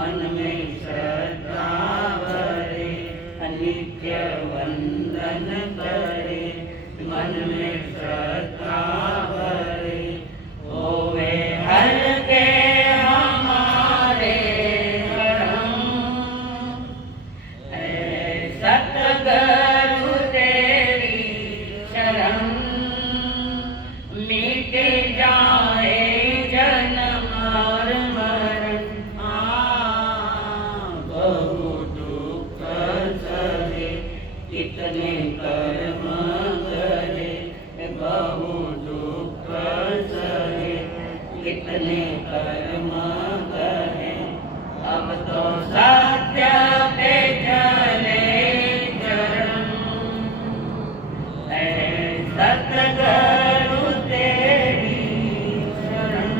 मन में श्रद्धा भरे, नित्य वंदन करे, मन में श्रद्धा भरे। होवे हर के हमारे करम, सतगुरु तेरी शरण, मिट जाए जन्म और मरण। बहु दुख सहे, कितने कर्म करे, बहु दुख सहे, कितने कर्म करे। अब तो सत्य पे चले चरण, सतगुरु तेरी शरण।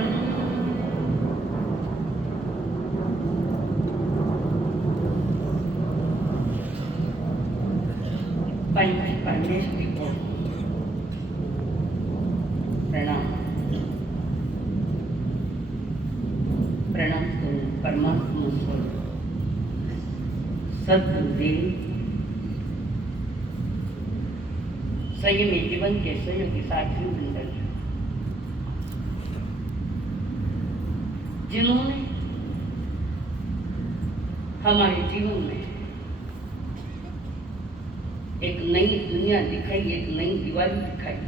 पंच परमेश्वरी को प्रणाम। प्रणाम तो परमात्मा स्वरूप सद्गुरुदेव संयमी जीवन के सहयोगी साथी मंडल, जिन्होंने हमारे जीवन में एक नई दुनिया दिखाई, एक नई दिवाली दिखाई।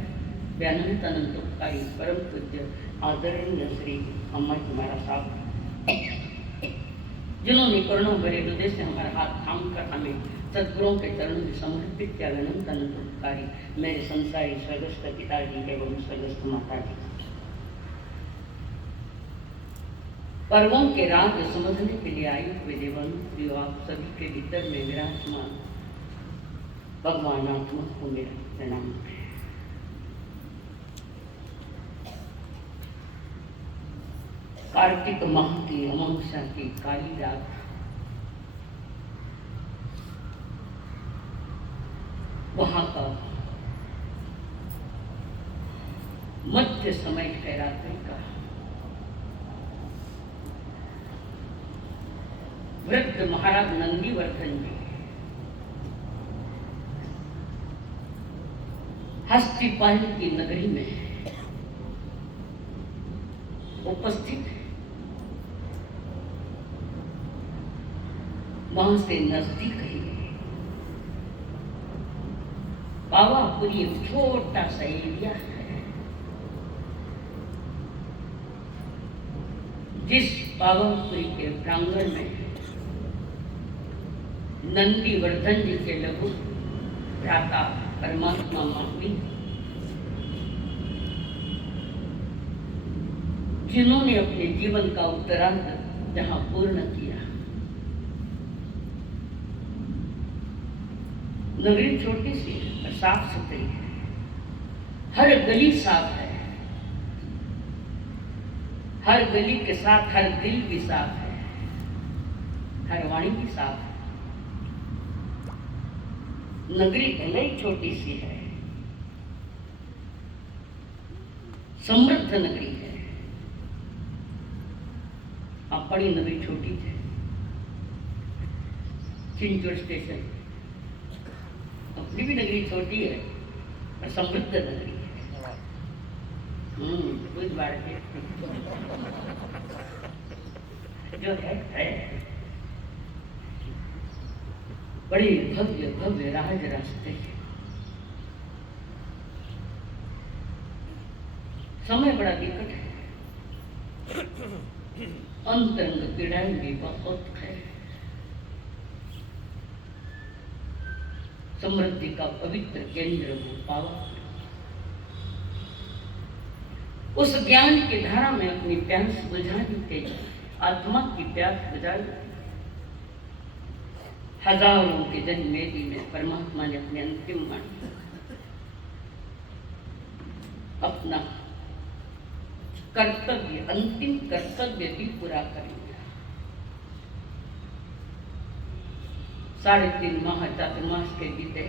वे अनंत अनंतकारी परम पूज्य आदरणीय श्री अम्मा हमारा साहब, जिन्होंने करुणा भरे हृदय से हमारा हाथ थाम कर हमें सद्गुरुओं के चरणों में समर्पित किया। अनंत अनंतकारी मेरे संसारी स्वर्गस्थ पिताजी एवं स्वर्गस्थ माता जी, पर्वों के राज समझने के लिए आए हुए देवान, आप सभी के भीतर में विराजमान भगवान आत्मा को मेरा प्रणाम। कार्तिक माह की अमावस्या की काली रात, वहां का मध्य समय है रात्रि का। वृद्ध महाराज नंदीवर्धन जी हस्तिपाल की नगरी में उपस्थित है। वहां से नजदीक ही पावापुरी एक छोटा सा एरिया है, जिस पावापुरी के प्रांगण में नंदीवर्धन जी के लघु भ्राता परमात्मा महावीर, जिन्होंने अपने जीवन का उत्तरार्ध जहां पूर्ण किया। नगरी छोटी सी और साफ सुथरी है, हर गली साफ है, हर गली के साथ हर दिल भी साफ है, हर वाणी भी साफ है। नगरी भले ही छोटी सी है, समृद्ध नगरी है। अपनी नगरी छोटी है, चिंचोड़ स्टेशन अपनी भी नगरी छोटी है और समृद्ध नगरी है। कुछ बार जो है बड़े भव्य भव्य राज रास्ते हैं। समय बड़ा विकट है, अंतरंग पीड़ाएं भी बहुत है। समृद्धि का पवित्र केंद्र वो पावा, उस ज्ञान की धारा में अपनी प्यास बुझाने के लिए, आत्मा की प्यास बुझाई। हजारों के जन्म में परमात्मा ने अपने अंतिम वाणी अपना कर्तव्य, अंतिम कर्तव्य भी पूरा कर लिया। 3.5 माह चातुर्मास के बीते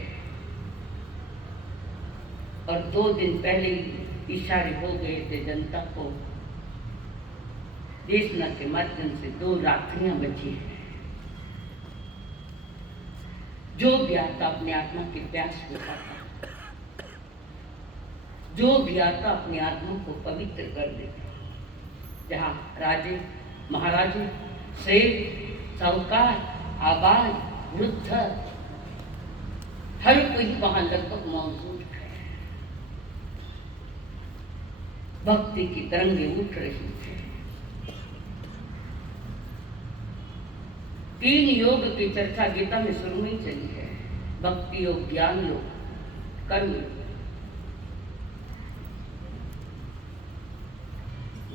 और 2 दिन पहले ही इशारे हो गए थे जनता को देशना के माध्यम से 2 रात्रियां बची हैं। जो भी आता अपनी आत्मा की प्यास बुझाता, जो भी आता अपनी आत्मा को पवित्र कर देता। जहाँ राजे, महाराजे, सेठ, साहूकार, आबाद, वृद्ध, हर कोई वहां लगभग मौजूद है। भक्ति की तरंगे उठ रही है। 3 योग की चर्चा गीता में शुरू में चली है। भक्ति योग, ज्ञान योग, कर्म योग।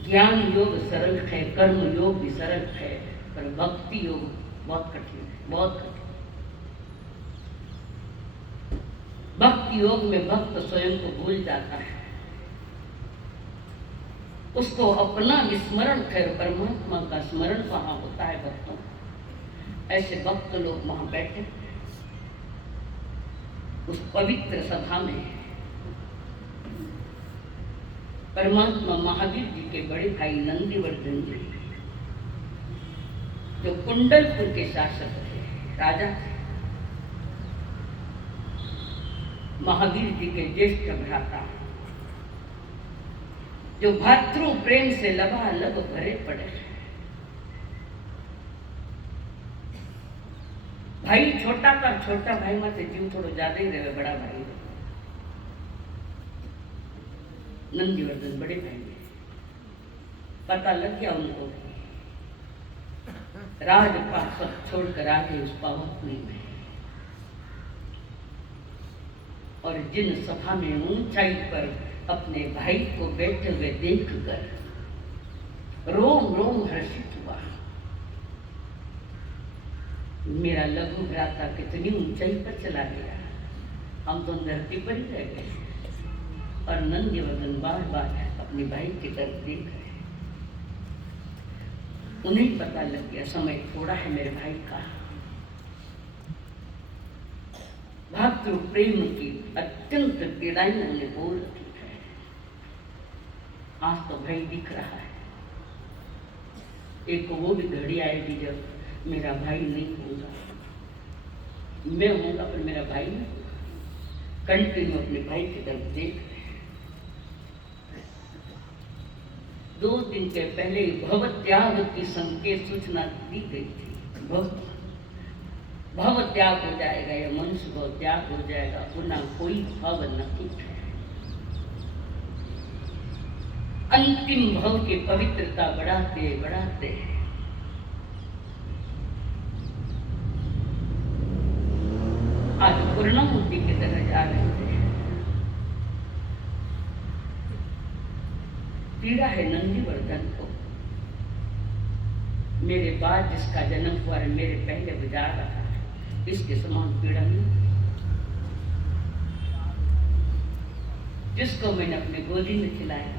ज्ञान योग सरल है, कर्म योग भी सरल है, पर भक्ति योग बहुत कठिन है, बहुत कठिन। भक्ति योग में भक्त स्वयं को भूल जाता है, उसको अपना विस्मरण कर परमात्मा का स्मरण वहां होता है भक्तों। ऐसे भक्त लोग वहां बैठे उस पवित्र सभा में परमात्मा महावीर जी के बड़े भाई नंदीवर्धन जी, जो कुंडलपुर के शासक थे, राजा थे, महावीर जी के ज्येष्ठ भ्राता, जो भातृ प्रेम से लबालब भरे पड़े। भाई छोटा का छोटा भाई मत जीव थोड़ा ज्यादा ही रहे, बड़ा भाई नंदीवर्धन बड़े भाई में पता लग गया उनको, राजपाट सब छोड़कर आ गए उस पावनपुरी में। और जिन सभा में ऊंचाई पर अपने भाई को बैठे हुए देखकर रोम रोम हर्षित हुआ। मेरा लघु भ्राता कितनी ऊंचाई पर चला गया, हम तो धरती पर ही रह गए। और नंदीवर्धन बार बार अपने भाई की तरफ देख रहे। उन्हें पता लग गया समय थोड़ा है मेरे भाई का। भातृ प्रेम की अत्यंत पीड़ाई उन्हें बोल रही है। आज तो भाई दिख रहा है। एक वो भी घड़ी आएगी जब मेरा भाई नहीं होगा, मैं होऊंगा पर मेरा भाई नहीं। कंटिन्यू अपने भाई की तरफ देख रहे। 2 दिन के पहले भव त्याग की संकेत सूचना दी गई थी। भव त्याग हो जाएगा, या मनुष्य भव त्याग हो जाएगा, पुनः कोई भव न उठे। अंतिम भव की पवित्रता बढ़ाते बढ़ाते आज पूर्णाहुति की तरह जा रहे थे। पीड़ा है नंदीवर्धन को, मेरे बाद जिसका जन्म हुआ है, मेरे पहले गुजार रहा है, इसके समान पीड़ा नहीं। जिसको मैंने अपनी गोदी में खिलाया,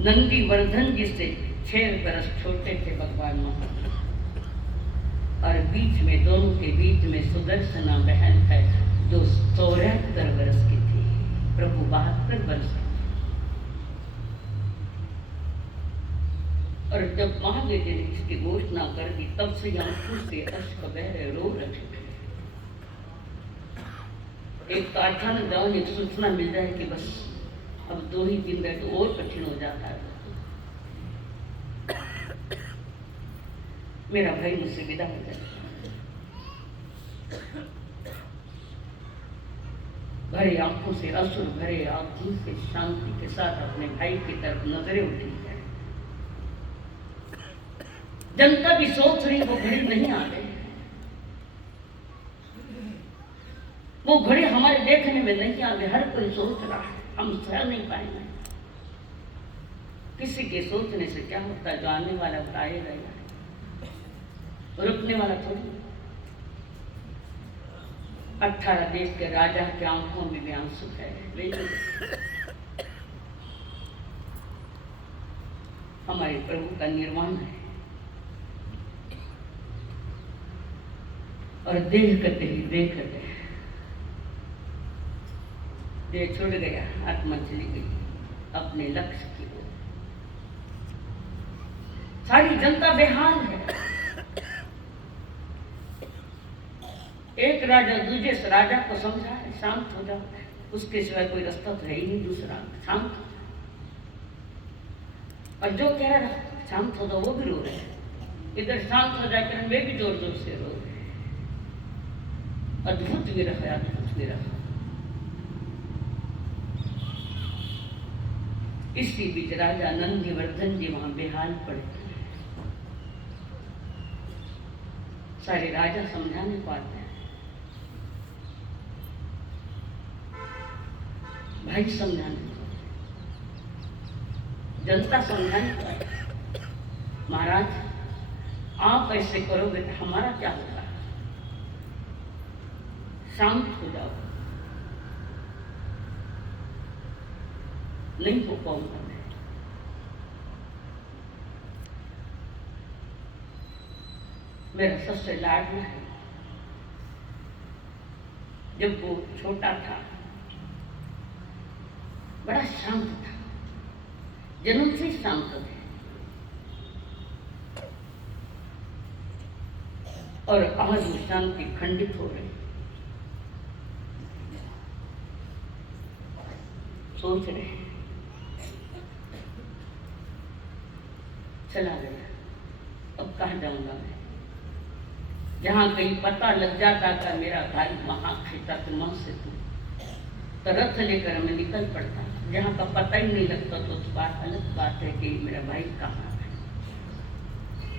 नंदीवर्धन जिससे 6 बरस छोटे थे भगवान महावीर, और बीच में दोनों के बीच में सुदर्शना बहन है जो 74 वर्ष की थी, प्रभु 72 वर्ष। और जब महावीर जी ने इसकी घोषणा कर दी, तब से आंखों से अश्क बह रहे, रो रहे थे। एक तो अचानक जाओ एक सूचना मिल जाए कि बस अब 2 ही दिन रहे तो और कठिन हो जाता है। मेरा भाई मुझसे विदा हो जाए, भरे आंखों से, असुर भरे आंखों से शांति के साथ अपने भाई की तरफ नजरें उठी है। जनता भी सोच रही वो घड़ी नहीं आ गई, वो घड़ी हमारे देखने में नहीं आ गई। हर कोई सोच रहा है हम सह नहीं पाएंगे। किसी के सोचने से क्या होता है, जो आने वाला वो आएगा, रुकने वाला थोड़ी। 18 देश के राजा के आंखों में भी आंसू है। हमारे प्रभु का निर्वाण है, और देह करते ही देह करते देह छोड़ गया, आत्मा चली गई, अपने अपने लक्ष्य की ओर। सारी जनता बेहाल है। एक राजा दूसरे राजा को समझा है शांत हो जाओ, उसके सिवाय कोई रास्ता तो है ही नहीं दूसरा, शांत हो। और जो कह रहा है शांत हो जाओ वो भी रो रहे हैं, इधर शांत हो जाकर वे भी जोर जोर से रो रहे हैं। अद्भुत विरह है, अद्भुत विरह। इसी बीच राजा नंदीवर्धन जी वहां बेहाल पड़े। सारे राजा समझाने को आते हैं, भाई समझाने को, जनता समझाने को आती है। महाराज आप ऐसे करोगे तो हमारा क्या होगा, शांत हो जाओ। नहीं हो पाऊंगा मैं। मेरा सबसे लाडला है, जब वो छोटा था बड़ा शांत था, जन्म से शांत थे, और आज वो शांति खंडित हो रही। सोच रहे हैं चला गया, अब कहाँ जाऊंगा मैं। जहां कहीं पता लग जाता था मेरा भाई वहां खींचा तो मन से तो रथ लेकर मैं निकल पड़ता। जहां का पता ही नहीं लगता तो बात अलग बात है कि मेरा भाई कहाँ है।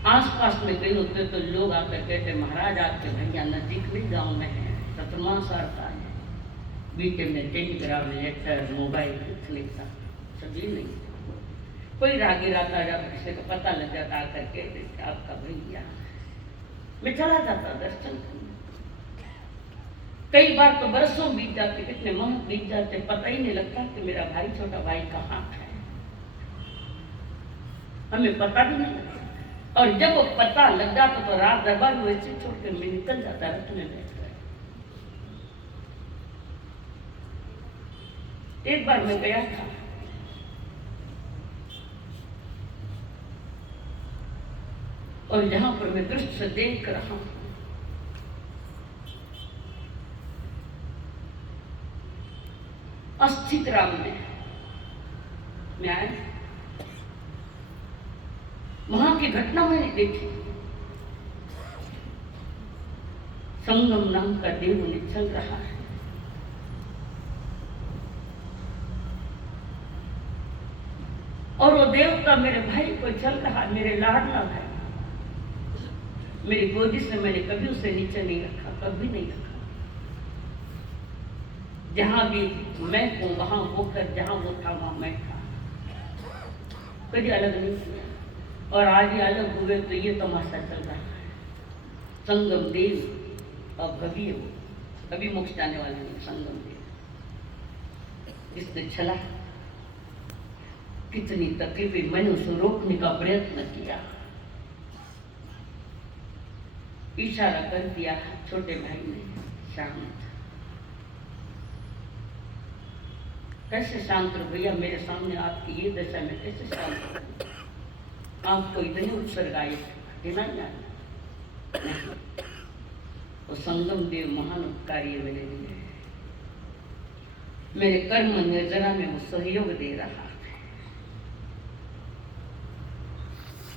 आसपास में गए होते तो लोग आकर कहते महाराज आपके भैया नजीक में गांव में है, सतमा सारता है, बीते में टेलीग्राम लेटर मोबाइल कुछ लिखता, सभी नहीं। कोई रागी आता जब किसी को पता लग जाता आकर के आपका भैया, मैं चला जाता दर्शन करने। कई बार तो बरसों बीत जाते, कितने माह बीत जाते, पता ही नहीं लगता कि मेरा भाई छोटा भाई कहाँ है, हमें पता भी नहीं लगता। और जब वो पता लग जाता तो रात दरबार वैसे छोड़कर मैं निकल जाता रथ में बैठकर। एक बार मैं गया था, और जहां पर मैं दृश्य देख रहा हूं, अस्थि ग्राम में मैं आया, वहां की घटना मैंने देखी। संगम नाम का देव ने चल रहा है, और वो देवता मेरे भाई को चल रहा है, मेरे लाडला भाई। मेरी गोदी से मैंने कभी उसे नीचे नहीं रखा, कभी नहीं रखा। जहां भी मैं हूं वहां होकर, जहां वो था वहां मैं था, कभी अलग नहीं किया। और आज ही अलग हुए तो ये तमाशा चल रहा है। संगम देव अब कभी हो, कभी मोक्ष जाने वाला नहीं। संगम देव इसने चला, कितनी तकलीफें, मैंने उसे रोकने का प्रयत्न किया, इशारा कर दिया, छोटे भाई ने शांत। कैसे शांत रहो भैया, मेरे सामने आपकी ये दशा में कैसे शांत रहो? आपको इतने उत्सर्ग आए देना ही आना। वो संगम देव महान उपकारी है मेरे लिए, मेरे कर्म निर्जरा में वो सहयोग दे रहा है,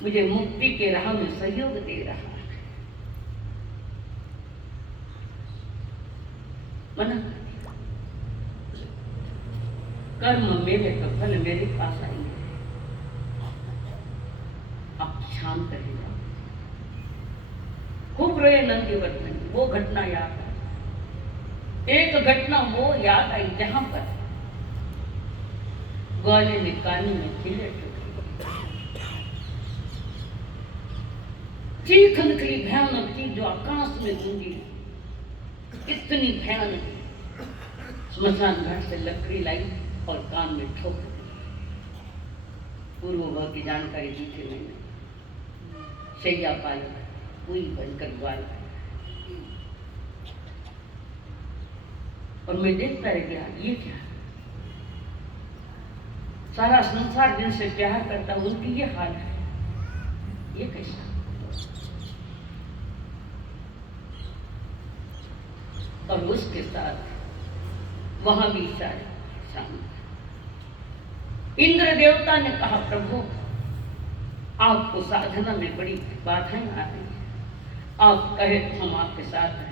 मुझे मुक्ति के राह में सहयोग दे रहा है। मना कर्म मेरे तो फल मेरे पास आएंगे, आप शांत रह जाओ। खूब रोए नंदीवर्धन। वो घटना याद आई, एक घटना वो याद आई जहां पर ग्वाले ने कानी में खिले चीख निकली भयानक चीज जो आकाश में गूंजी, इतनी भयानक। स्मशान घाट से लकड़ी लाई और कान में ठोक दी। पूर्व भाव की जानकारी दी थी मैंने। शैया पालक हुई बनकर ग्वाल, और मैं देखता रह गया ये क्या। सारा संसार जिनसे प्यार करता उनकी ये हाल है, ये कैसा? और उसके साथ वहां भी सारे शांत। इंद्र देवता ने कहा, प्रभु आपको साधना में बड़ी बाधाएं आ रही है, आप कहे तो हम आपके साथ हैं।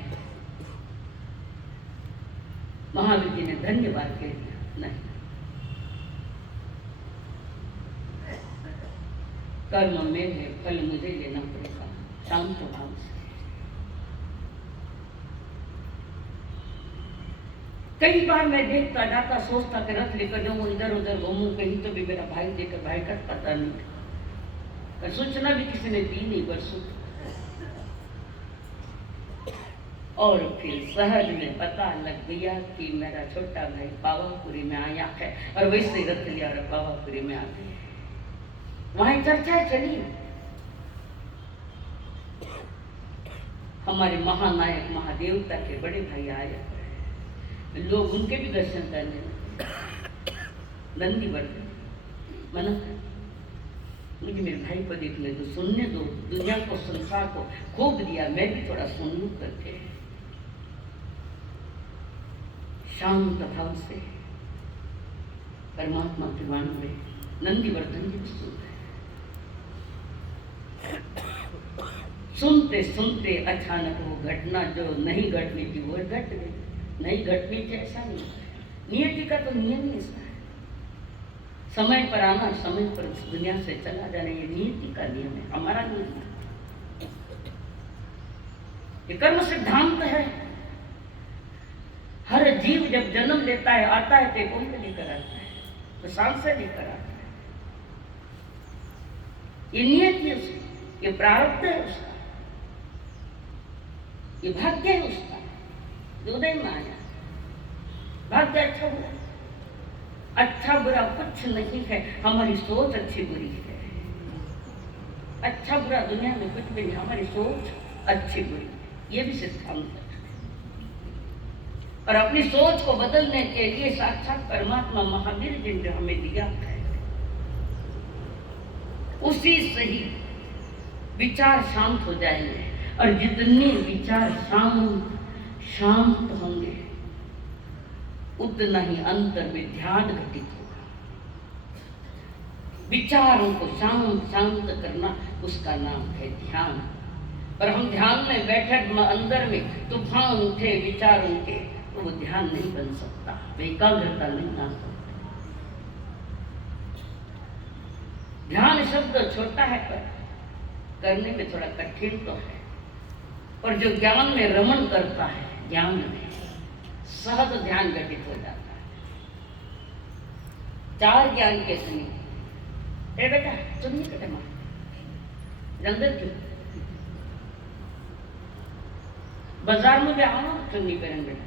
महावीर जी ने धन्यवाद कह दिया, नहीं, कर्म मेरे, फल मुझे लेना पड़ेगा शांत भाव से। कई बार मैं देखता जाता सोचता कि रथ लेकर जाऊं, इधर उधर घूमूं, कहीं तो भी मेरा भाई देकर भाई का पता नहीं, पर सूचना भी किसी ने दी नहीं बरसों। और फिर सहज में पता लग गया कि मेरा छोटा भाई पावापुरी में आया है, और वैसे रथ लिया और पावापुरी में आ गए। वहां चर्चा चली, हमारे महानायक महादेवता के बड़े भाई आए, लोग उनके भी दर्शन करने, नंदी बढ़ते मना, मुझे मेरे भाई को देखने दो, सुनने दो, दुनिया को संसार को खूब दिया, मैं भी थोड़ा सुन लूं करके। शांत भाव से परमात्मा के वाणी में नंदी वर्धन जी सुनते सुनते सुनते अचानक वो घटना जो नहीं घटनी थी वो घट गई। नहीं घटनी थी ऐसा नहीं, नियति का तो नियम ही ऐसा है, समय पर आना, समय पर इस दुनिया से चला जाना, ये नियति का नियम है, हमारा नियम है, ये कर्म सिद्धांत है। हर जीव जब जन्म लेता है, आता है तो कौन से लेकर आता है, तो सांस से लेकर आता है, ये नियति है उसकी, ये प्रारब्ध है उसका, ये भाग्य है उसका, उदय में आया। भाग्य अच्छा बुरा, अच्छा बुरा कुछ नहीं है, हमारी सोच अच्छी बुरी है। अच्छा बुरा दुनिया में कुछ भी नहीं, हमारी सोच अच्छी बुरी, ये भी सिद्धांत है। और अपनी सोच को बदलने के लिए साक्षात परमात्मा महावीर जी ने हमें दिया है, उसी से ही विचार शांत हो जाएंगे, और जितने विचार शांत होंगे उतना ही अंतर में ध्यान घटित होगा। विचारों को शांत करना उसका नाम है ध्यान। और हम ध्यान में बैठे अंदर में तूफान उठे विचारों के, तो वो ध्यान नहीं बन सकता, एकाग्रता नहीं आ सकती। ध्यान शब्द छोटा है पर करने में थोड़ा कठिन तो है, और जो ज्ञान में रमण करता है, ज्ञान में सहज ध्यान घटित हो जाता है। चार ज्ञान के सुनिए, ए बेटा सुनिए बेटा, मां जल्दी क्यों, बाजार में भी आओ सुननी करें बेटा।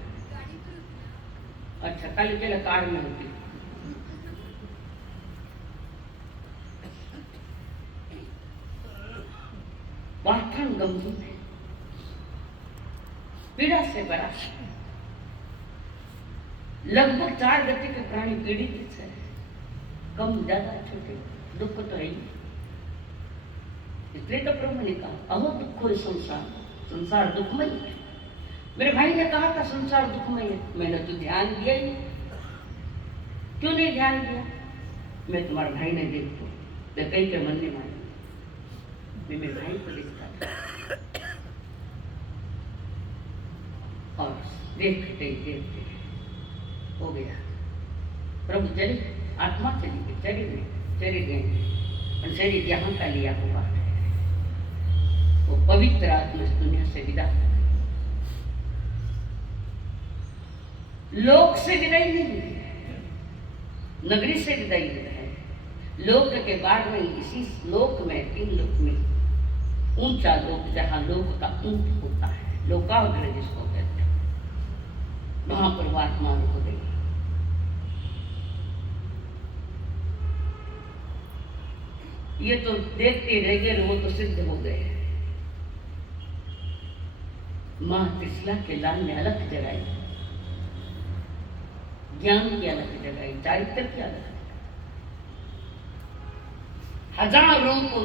अच्छा कल के कार में होती, वाथन गंभीर है, पीड़ा से बड़ा, लगभग 4 गति के प्राणी पीड़ित है, कम ज्यादा छोटे, दुख तो है ही। इसलिए तो प्रभु ने कहा अहो दुखो संसार, संसार दुखमय है। मेरे भाई ने कहा था संसार दुखमय है, मैंने तो ध्यान दिया ही नहीं। क्यों नहीं ध्यान दिया? मैं तुम्हारे भाई ने देखो, मैं कहीं के मन में मानी, मैं मेरे भाई को देखता था, और देखते देखते हो गया। प्रभु चले, आत्मा चली गए, और शरीर यहाँ का लिया हुआ है, वो पवित्र आत्मा इस दुनिया से विदा हो गई। लोक से विदाई नहीं है, नगरी से विदाई है। लोक के बाद में इसी लोक में, 3 लोक में ऊंचा लोक, जहाँ लोक का ऊंट होता है, लोकाग्र जिसको कहते हैं, वहां पर आत्मा हो गई। ये तो देखते रह गए, वो तो सिद्ध हो गए। मां त्रिशला के लाल ने अलग जगाई, ज्ञान की अलग जगाई, चारित्र की अलग जगाई। हजारों को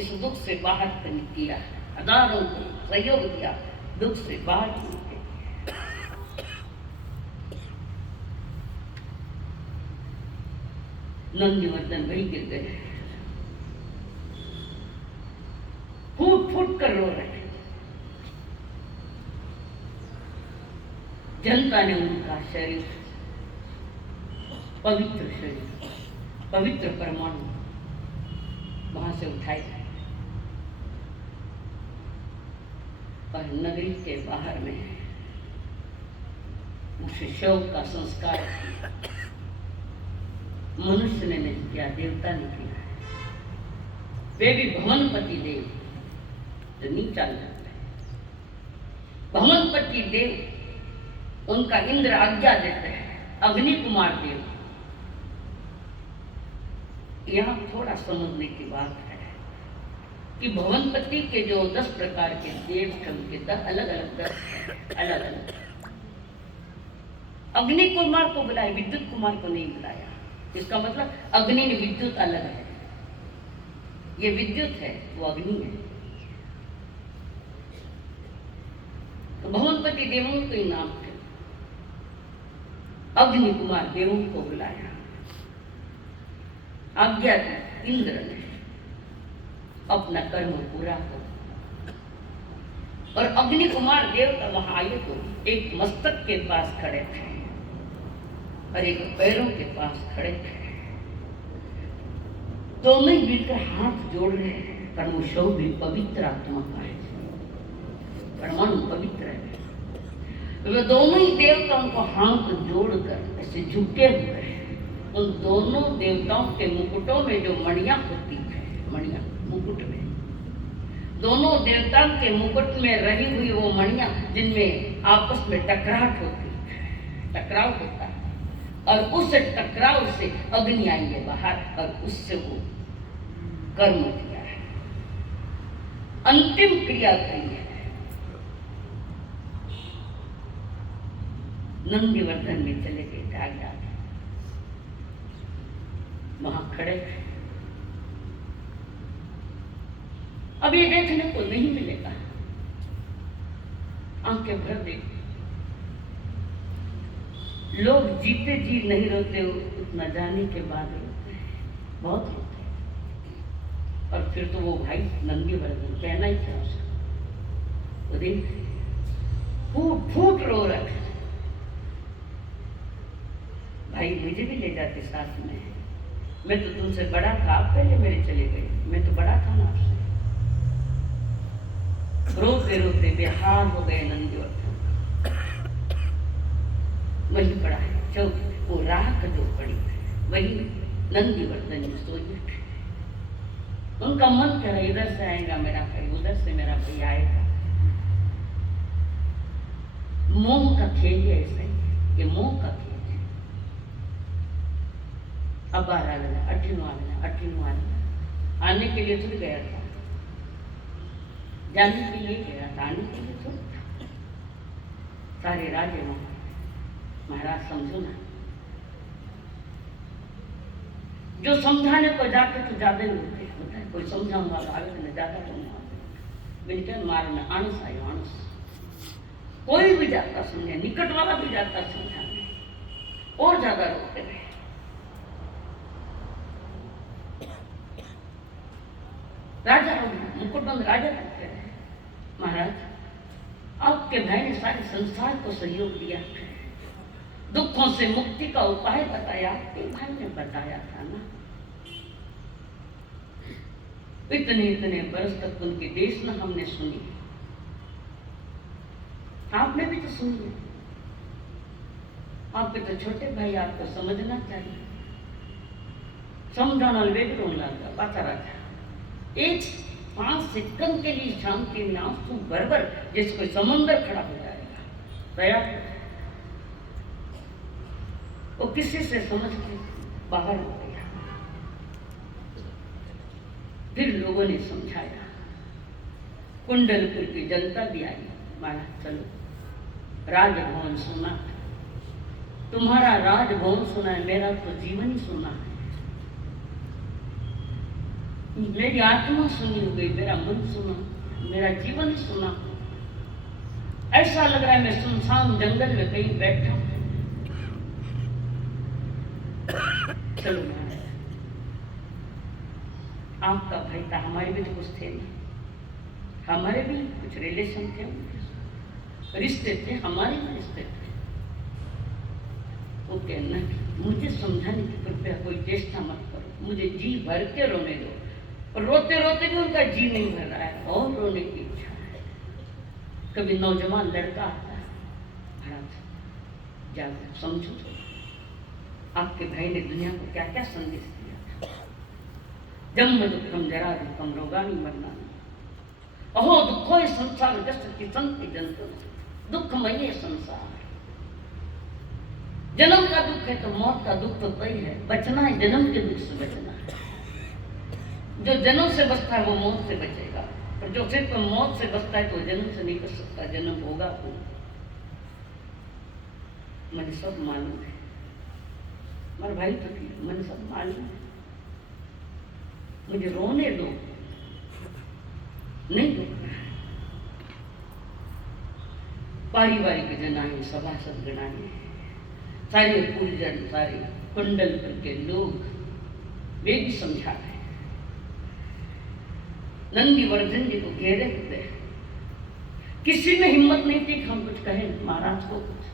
इस दुख से बाहर किया, हजारों को सहयोग दिया, दुख से बाहर किया। नंदीवर्धन वही गिर गए, फूट फूट कर रो रहे। जनता ने उनका शरीर, पवित्र शरीर, पवित्र परमाणु वहां से उठाए और नगरी के बाहर में उस शव का संस्कार किया। मनुष्य ने नहीं किया, देवता ने किया। वे भी भवनपति देव, जो नीचा लगता है। भवनपति देव, उनका इंद्र आज्ञा देते हैं। अग्नि कुमार देव, यहाँ थोड़ा समझने की बात है कि भवनपति के जो 10 प्रकार के देव थे, उनके 10 अलग अलग 10 अलग अलग। अग्नि कुमार को बुलाया, विद्युत कुमार को नहीं बुलाया। इसका मतलब अग्नि ने विद्युत अलग है, ये विद्युत है, वो अग्नि है। तो भवनपति देवों के नाम थे, अग्नि कुमार देवों को बुलाया, आज्ञा दी इंद्र ने अपना कर्म पूरा हो। और अग्नि कुमार देव का वहां आए तो एक मस्तक के पास खड़े थे और एक पैरों के पास खड़े थे। दोनों ही मिलकर हाथ जोड़ रहे हैं, पर वो शव भी पवित्र आत्मा का है, परमाणु पवित्र है। वे दोनों ही देवता उनको हाथ जोड़कर ऐसे झुके हुए हैं। उन दोनों देवताओं के मुकुटों में जो मणियां होती है, मणियां मुकुट में, दोनों देवताओं के मुकुट में रही हुई वो मणियां, जिनमें आपस में टकराहट होती है, टकराव होता है, और उस टकराव से अग्नि आई है बाहर और उससे वो कर्म किया है, अंतिम क्रिया करी है। नंदीवर्धन में चले गए, आज्ञा वहां खड़े थे। अब ये देखने को नहीं मिलेगा, आंखें भर दे। लोग जीते जी नहीं रोते, उतना जाने के बाद रोते हैं, बहुत रोते हैं। और फिर तो वो भाई नंदीवर्धन कहना ही क्या उसका, देख फूट फूट रो रहे। भाई मुझे भी ले जाते साथ में, मैं तो तुमसे बड़ा था, आप पहले मेरे चले गए, मैं तो बड़ा था ना आपसे। रोते रोते बेहाल हो गए नंदीवर्धन। वही पड़ा है चौक, वो राख जो पड़ी वही नंदीवर्धन जी सोए थे। उनका मन कह रहा इधर से आएगा मेरा भाई, उधर से मेरा भाई आएगा। मोह का खेल है ऐसा ही, ये मोह का खेल। अब 12 आना, 18 आना, 18 आना, आने के लिए तो गया था, जाने के लिए गया था, आने के लिए तो सारे राजे महाराज समझो ना, जो समझाने को जाते तो ज्यादा ही होता है। कोई समझाऊंगा भारत ने ज्यादा तो मारना आनस आयो आनस, कोई भी जाता समझे, निकट वाला भी जाता समझाने, और ज्यादा रोते रहे। राजा मुकुटबंद राजा कहते हैं, महाराज आपके भाई ने सारे संसार को सहयोग दिया, दुखों से मुक्ति का उपाय बताया, आपके भाई ने बताया था ना। इतने इतने बरस तक उनकी देश न हमने सुनी, आपने भी तो सुनी है। आपके तो छोटे भाई, आपको समझना चाहिए। समझाना वेग रोन लगा पाता राजा, एक 5 सेकंड के लिए शांति में आंसू बरबर जैसे कोई समंदर खड़ा हो जाएगा, तैयार वो किसी से समझ के बाहर हो गया। फिर लोगों ने समझाया, कुंडलपुर की जनता भी आई, महाराज चलो राजभवन सुना, तुम्हारा राजभवन सुना है, मेरा तो जीवन ही सुना है। मेरी आत्मा सुनी हो गई, मेरा मन सुना, मेरा जीवन सुना। ऐसा लग रहा है मैं सुनसान जंगल में कहीं बैठा हूं। चलो महाराज, आपका भाई था, हमारे भी तो कुछ थे ना, हमारे भी कुछ रिलेशन थे, रिश्ते थे, हमारे भी रिश्ते थे। वो कहना मुझे समझाने की कृपया कोई चेष्टा मत करो, मुझे जी भर के रोने दो। और रोते रोते भी उनका जी नहीं भर रहा है और रोने की इच्छा है। कभी नौजवान लड़का आता है, महाराज जाकर समझो तो आपके भाई ने दुनिया को क्या क्या संदेश दिया था। जन्म दुखम जरा दुखम रोगानी मरना, अहो दुखो संसार जस्ट की संति जंतु, दुखमय है संसार। जन्म का दुख है तो मौत का दुख तो तय है, बचना है जन्म के दुख से बचना है। जो जन्म से बचता है वो मौत से बचेगा, और जो सिर्फ मौत से बचता है तो जन्म से नहीं बच सकता, जन्म होगा तो। मुझे सब मालूम है, मेरा भाई तो ठीक, मुझे सब मालूम है, मुझे रोने दो, नहीं रोकना। पारिवारिक जनाएं, सभासद गणाएं, सारे पूजन, सारे कुंडलपुर के लोग वे भी समझा रहे। नंदीवर्धन जी को घेरे हुए, किसी में हिम्मत नहीं थी कि हम कुछ कहें महाराज को, कुछ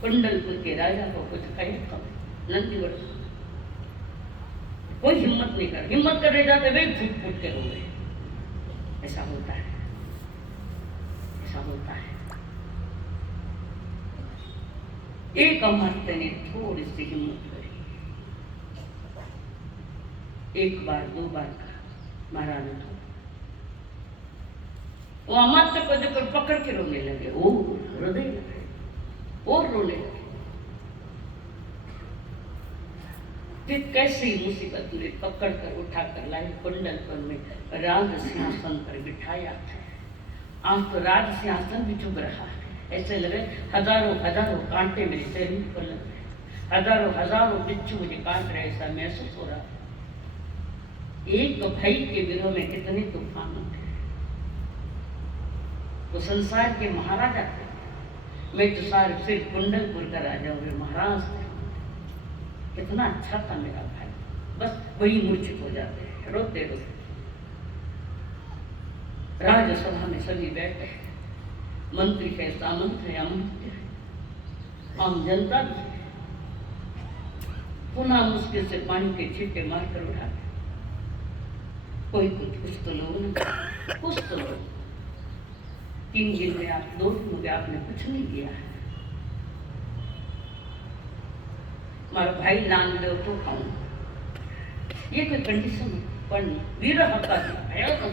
कुंडलपुर के राजा को कुछ कहें। नंदीवर्धन कोई हिम्मत नहीं कर, हिम्मत करने जाते वे फूट फूट के रो गए। ऐसा होता है, ऐसा होता है। एक अमर्त्य ने थोड़ी सी हिम्मत करी, एक बार दो बार कहा, महाराज तो वो अमर्त्य को जब पकड़ के रोने लगे, ओ हृदय लगे और रोने लगे। फिर कैसे ही मुसीबत में पकड़ कर उठा कर लाए, कुंडलपुर में राज सिंहासन पर बिठाया। आज तो राज सिंहासन भी चुभ रहा है, ऐसे लगे हजारों हजारों कांटे मेरे शरीर पर लग रहे, हजारों हजारों बिच्छू मुझे काट रहे, ऐसा महसूस हो रहा है। एक भाई के विरोह में कितने तूफान उठे। वो संसार के महाराजा थे, मैं तो सारे सिर्फ कुंडलपुर का राजा हुए महाराज थे। कितना अच्छा था मेरा भाई, बस वही मूर्छित हो जाते हैं रोते रोते। राज्यसभा में सभी बैठे, मंत्री है, सामंत है, अमंत्य है, आम जनता भी है। पुनः मुश्किल से पानी के छींटे मारकर उठाते, कोई कुछ तो लोग नहीं, कुछ तो लोग। 3 दिन में आप 2 दिन हो गए, आपने कुछ नहीं किया है। हमारा भाई लान लो तो खाऊं, ये कोई कंडीशन पर वीर हका आया तो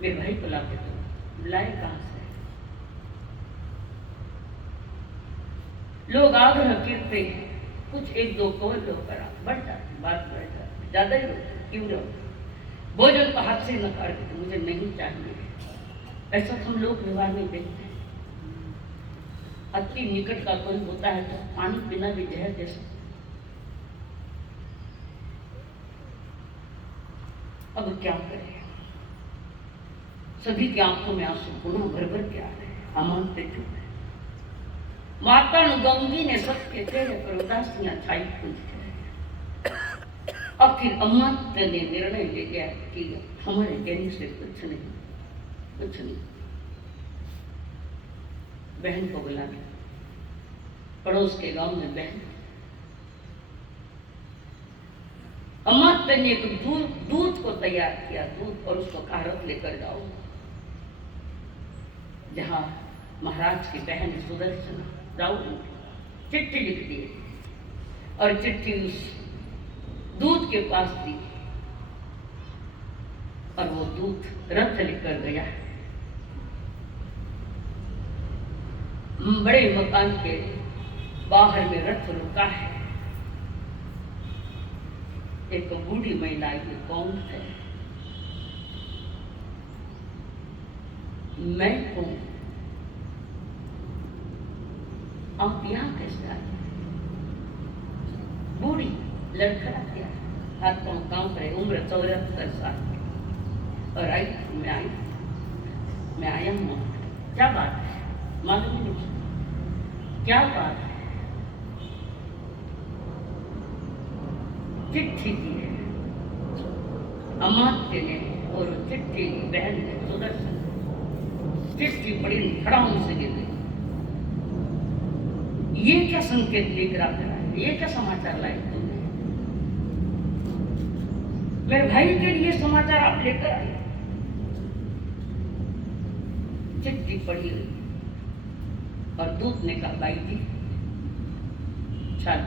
मेरे भाई को लाते तो लाए कहां से। लोग आग्रह करते हैं, कुछ 1-2 को लोग करा, बढ़ जाती बात, बढ़ जाती, ज्यादा ही लोग क्यों रहो, भोजन को हाथ से न काट के मुझे नहीं चाहिए, ऐसा हम लोग व्यवहार में देखते हैं। अति निकट का कोई होता है तो पानी पीना भी जहर जैसा। अब क्या करें, सभी की आंखों में आंसू पुनः भर भर के आ रहे हैं, अमानते चुप है। माता गंगी ने सबके चेहरे पर उदासियां छाई हुई है। अब फिर अमात्य ने निर्णय ले लिया कि हमारे कहने से कुछ नहीं, कुछ नहीं। बहन को बुला के, पड़ोस के गांव में बहन, अमात्य ने एक दूध को तैयार किया, दूध, और उसको कहा रथ लेकर जाओ जहां महाराज की बहन सुदर्शन, जाओ। चिट्ठी लिख दी और चिट्ठी उस दूध के पास दी, और वो दूध रथ लेकर गया। बड़े मकान के बाहर में रथ रुका है। एक बूढ़ी महिला, ये कौन है? मैं हूं। आप यहां कैसे आए? बूढ़ी लड़खड़ा गया, हाथ पाँव कांप रहे, उम्र 74 साल। और मैं आया हूँ। क्या बात है? मालूम ही नहीं क्या बात है। चिट्ठी दी है अमात्य ने, और चिट्ठी बहन ने सुदर्शन। चिट्ठी पड़ी, खड़ाऊ से गिर गई। ये क्या संकेत लेकर आ रहा है? ये क्या समाचार लाए तुमने? मेरे भाई के लिए समाचार आप लेकर आए। चिट्ठी पड़ी हुई और दूत ने कहा, भाई जी चल।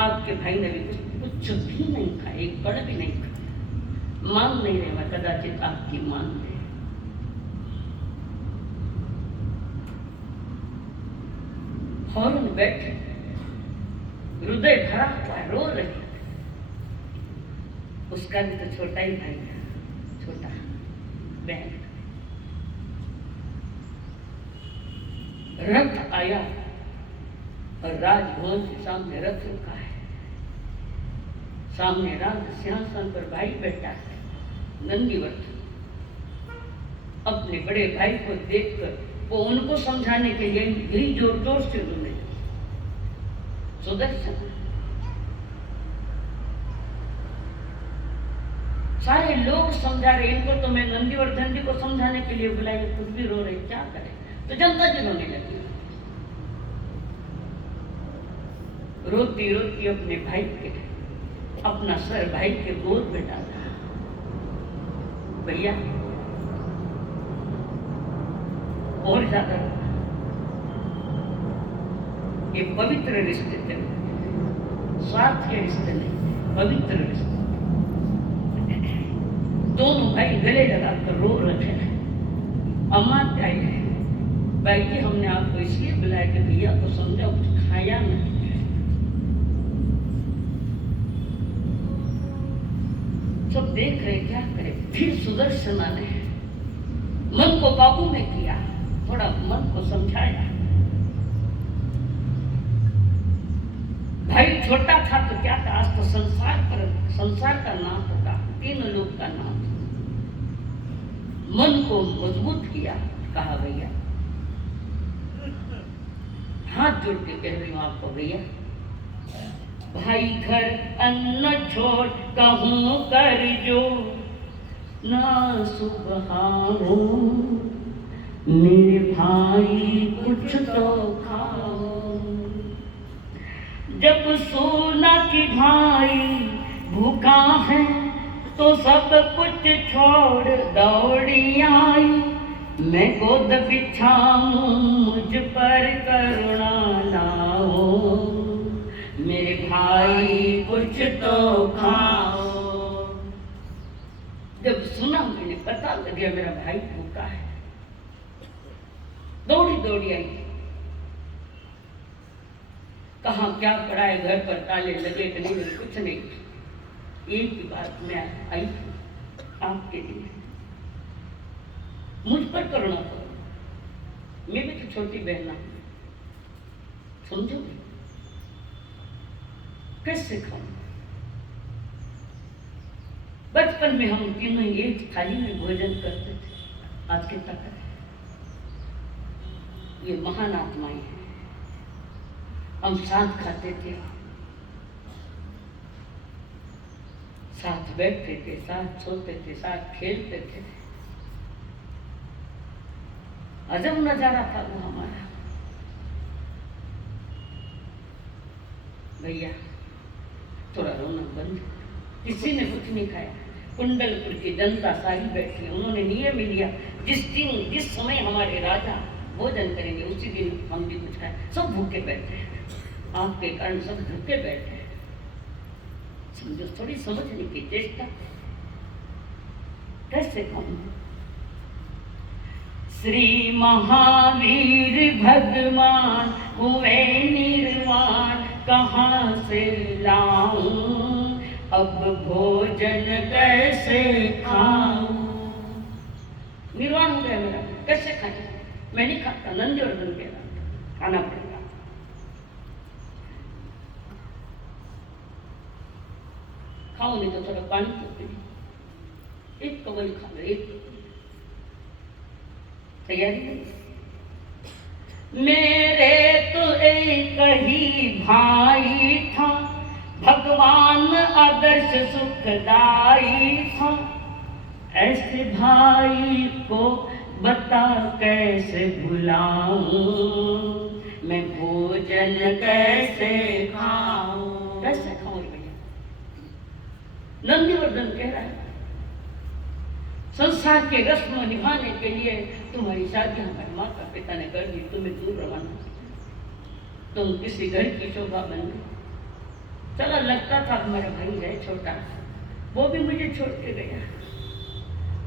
आपके भाई ने भी कुछ भी नहीं खाया, एक कड़ भी नहीं खाया। मान नहीं रहे, मैं कदाचित आपकी मान रहे। फौरन बैठे, हृदय भरा हुआ, रो रही। उसका भी तो छोटा ही भाई है, छोटा बहन। रथ आया और राजभवन के सामने रथ रुका है। सामने राज सिंहासन पर भाई बैठा है, नंदीवर्धन। अपने बड़े भाई को देखकर वो उनको समझाने के लिए यही जोर जोर से रोने, सुदर्शन। सारे लोग समझा रहे, इनको तो मैं नंदीवर्धन जी को समझाने के लिए बुलाया, खुद भी रो रहे, क्या करें? तो जनता जी रोने लगी। रोती रोती अपने भाई के, अपना सर भाई के गोद में डाला। भैया और ज्यादा ये पवित्र रिश्ते थे, स्वार्थ के रिश्ते नहीं, पवित्र रिश्ते। दोनों भाई गले लगाकर रो रहे हैं। अमात्य आई है, भाई जी हमने आपको इसलिए बुलाया कि भैया को समझाओ, कुछ खाया नहीं। सब देख रहे, क्या करें? फिर सुदर्शन ने मन को काबू में किया, थोड़ा मन को समझाया। भाई छोटा था तो क्या था, आज तो संसार का नाम होता, 3 लोक का नाम। मन को मजबूत किया, कहा भैया, हाथ जोड़ के कह रही हूं आपको, भैया भाई घर अन्न छोड़ कहूं कर जो ना सुबहाओ, मेरे भाई कुछ तो खाओ। जब सोना की भाई भूखा है तो सब कुछ छोड़ दौड़ी आई। मैं गोद बिछाऊं मुझ पर करुणा लाओ, मेरे भाई कुछ तो खाओ। जब सुना मैंने, पता लग गया मेरा भाई भूखा है, दौड़ी दौड़ी आई। कहाँ क्या पड़ा है, घर पर ताले लगे कि नहीं, कुछ नहीं। एक ही बात मैं आई आपके लिए, मुझ पर करुणा करो, मैं भी तो छोटी बहन हूं, समझोगे? कैसे खाऊं? बचपन में हम तीनों एक थाली में भोजन करते थे, आज कितना करें? ये महान आत्माएं हैं। हम साथ खाते थे, साथ बैठते थे, साथ सोते थे, साथ खेलते थे। अजब नजारा था वो हमारा। भैया थोड़ा रोना बंद। किसी ने कुछ नहीं खाया। कुंडलपुर की जनता सारी बैठी, उन्होंने नियम लिया, जिस समय हमारे राजा भोजन करेंगे उसी दिन हम भी कुछ खाए। सब भूखे बैठे हैं, आपके कारण सब भूखे बैठे हैं। समझो, थोड़ी समझने की चेष्टा। कैसे कहूं? श्री महावीर भगवान हुए निर्वाण, कहाँ से लाऊं अब भोजन कैसे खाऊं? निर्वाण हो गया मेरा, कैसे खाए? मैं नहीं खाता, नंदीवर्धन कह रहा, खाना पड़ेगा। खाओ नहीं तो थोड़ा पानी तो पी, एक कवल खा लो, एक तैयारी नहीं। मेरे तो एक ही भाई था, भगवान आदर्श सुखदाई था, ऐसे भाई को बता कैसे भुलाऊं, मैं भोजन कैसे खाऊं, कैसे खाऊं भैया। नंदीवर्धन कह रहा है संसार के रस्म निभाने के लिए तुम्हारी शादी हमारे माता पिता ने कर दी, तुम्हें दूर रवाना, तुम किसी घर की शोभा बन गई। चला लगता था हमारा भाई है छोटा, वो भी मुझे छोड़ के गया,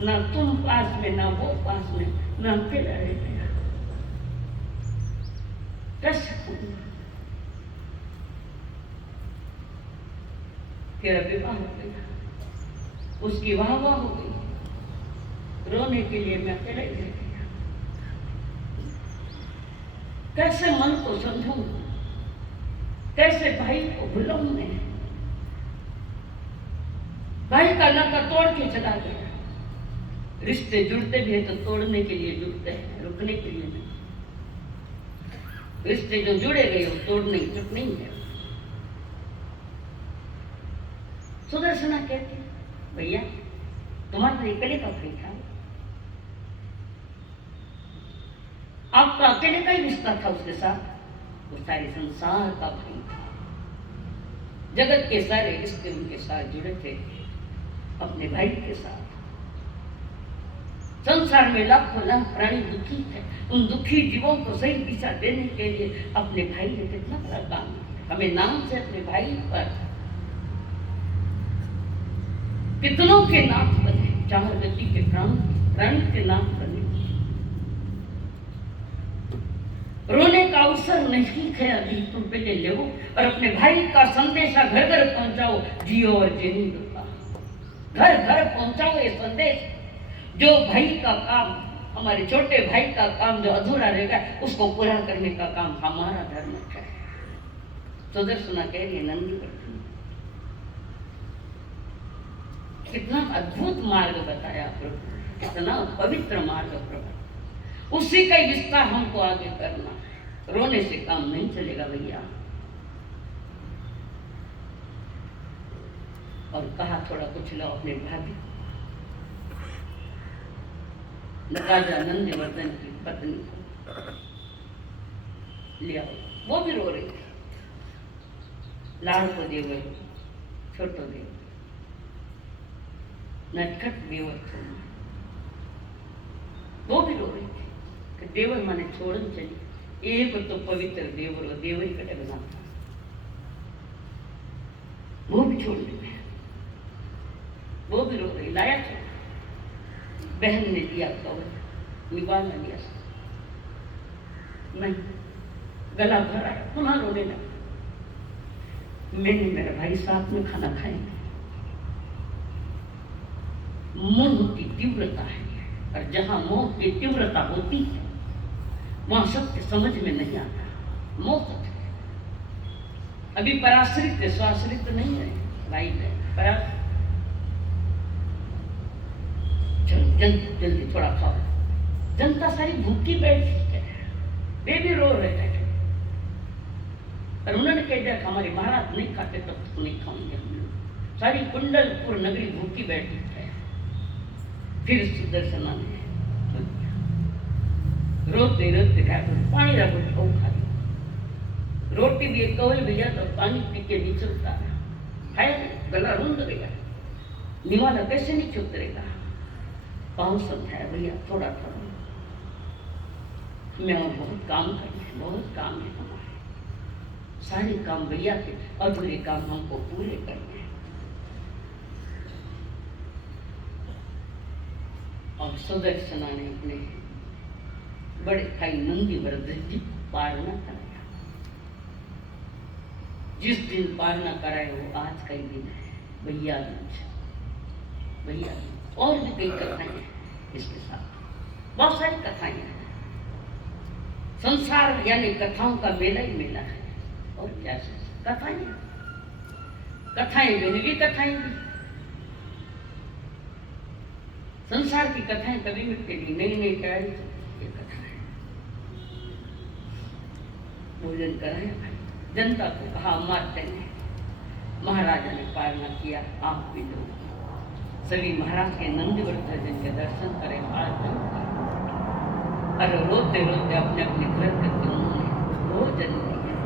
ना तुम पास में ना वो पास में, ना अकेला रह गया, कैसे तेरा विवाह हो गया, उसकी वाह वाह हो गई, रोने के लिए मैं अकेला ही रह गया। कैसे मन को समझूं, कैसे भाई को भुलाऊं मैं। भाई का नाता तोड़ के चला गया। रिश्ते जुड़ते भी है तो तोड़ने के लिए जुड़ते हैं, रुकने के लिए नहीं। रिश्ते जो जुड़े गए वो तोड़ने की चुप नहीं है। सुदर्शना कहती भैया तुम्हारा तो अकेले का भाई था, आपका अकेले का ही रिश्ता था उसके साथ, वो सारे संसार का भाई था। जगत के सारे रिश्ते उनके साथ जुड़े थे, अपने भाई के साथ। संसार में लाखों लाख प्राणी दुखी थे, उन दुखी जीवों को सही दिशा देने के लिए अपने भाई ने कितना बड़ा काम किया। हमें नाम से अपने भाई पर कितनों के नाम बने, चार गति के प्राणी के नाम बने। रोने का अवसर नहीं है अभी, तुम पहले लो और अपने भाई का संदेशा घर घर पहुंचाओ। जियो और जीने दो, घर घर पहुंचाओ ये संदेश। जो भाई का काम, हमारे छोटे भाई का काम जो अधूरा रहेगा उसको पूरा करने का काम हमारा धर्म है। सुदर्शना कह रही है नंदीवर्धन, कितना अद्भुत मार्ग बताया प्रभु, कितना पवित्र मार्ग प्रभु। उसी का ही विस्तार हमको आगे करना है। रोने से काम नहीं चलेगा भैया। और कहा थोड़ा कुछ लो अपने भाभी, नकाजा नंदीवर्धन की पत्नी को लिया, वो भी रो रही थी। लाड़ को देवर, छोटो देवर, नटखट देवर थे, वो भी रो रही थी कि देवर माने छोड़न चली। एक तो पवित्र देवर, वो देवर ही कटे बना था, वो भी छोड़ दी, वो भी रो रही। लाया था बहन ने दिया कवर, निभाना लिया, नहीं गला भरा, पुनः रोने लगा। मैंने मेरा भाई साथ में खाना खाएंगे। मोह की तीव्रता है, और जहां मोह की तीव्रता होती है वहां सत्य समझ में नहीं आता। मोह सत्य है। अभी पराश्रित स्वाश्रित नहीं है भाई है, पराश्रित। जल्दी जल्दी थोड़ा खाओ। जनता सारी भूखी बैठी है, वे भी रो रहे थे। और उन्होंने कह दिया हमारे महाराज नहीं खाते तब तक नहीं खाएंगे हम लोग। सारी कुंडलपुर नगरी भूखी बैठी है। फिर सुदर्शना ने रोते रोते खाया, पानी रखो खाओ खा लो। रोटी भी एक कवल भैया तो पानी पी के नीचे उतारा, खाया गला रूंध गया। निवाला कैसे नीचे उतरेगा। पाँव समझाया भैया थोड़ा थोड़ा, मैं और बहुत काम करना है, बहुत काम है हमारे। सारे काम भैया के, अधूरे काम हमको पूरे करने हैं। और सुदर्शना ने अपने बड़े भाई नंदीवर्धन जी पार न कराया। जिस दिन पार न कराए वो आज का ही दिन है। भैया भैया और भी कई कथाएं हैं इसके साथ, बहुत सारी कथाएं हैं। संसार यानी कथाओं का मेला ही मेला है। और क्या कथाएं, कथाएं भी कथाएं भी संसार की कथाएं कभी मिटती नहीं, नई कराई तो ये कथा है। भोजन कराए भाई, जनता को कहा मारते हैं। महाराजा ने पालना किया, आप भी लो। सभी महाराज के नंदीवर्धन के दर्शन करें, और रोते रोते अपने अपने घर करके उन्होंने भोजन किया।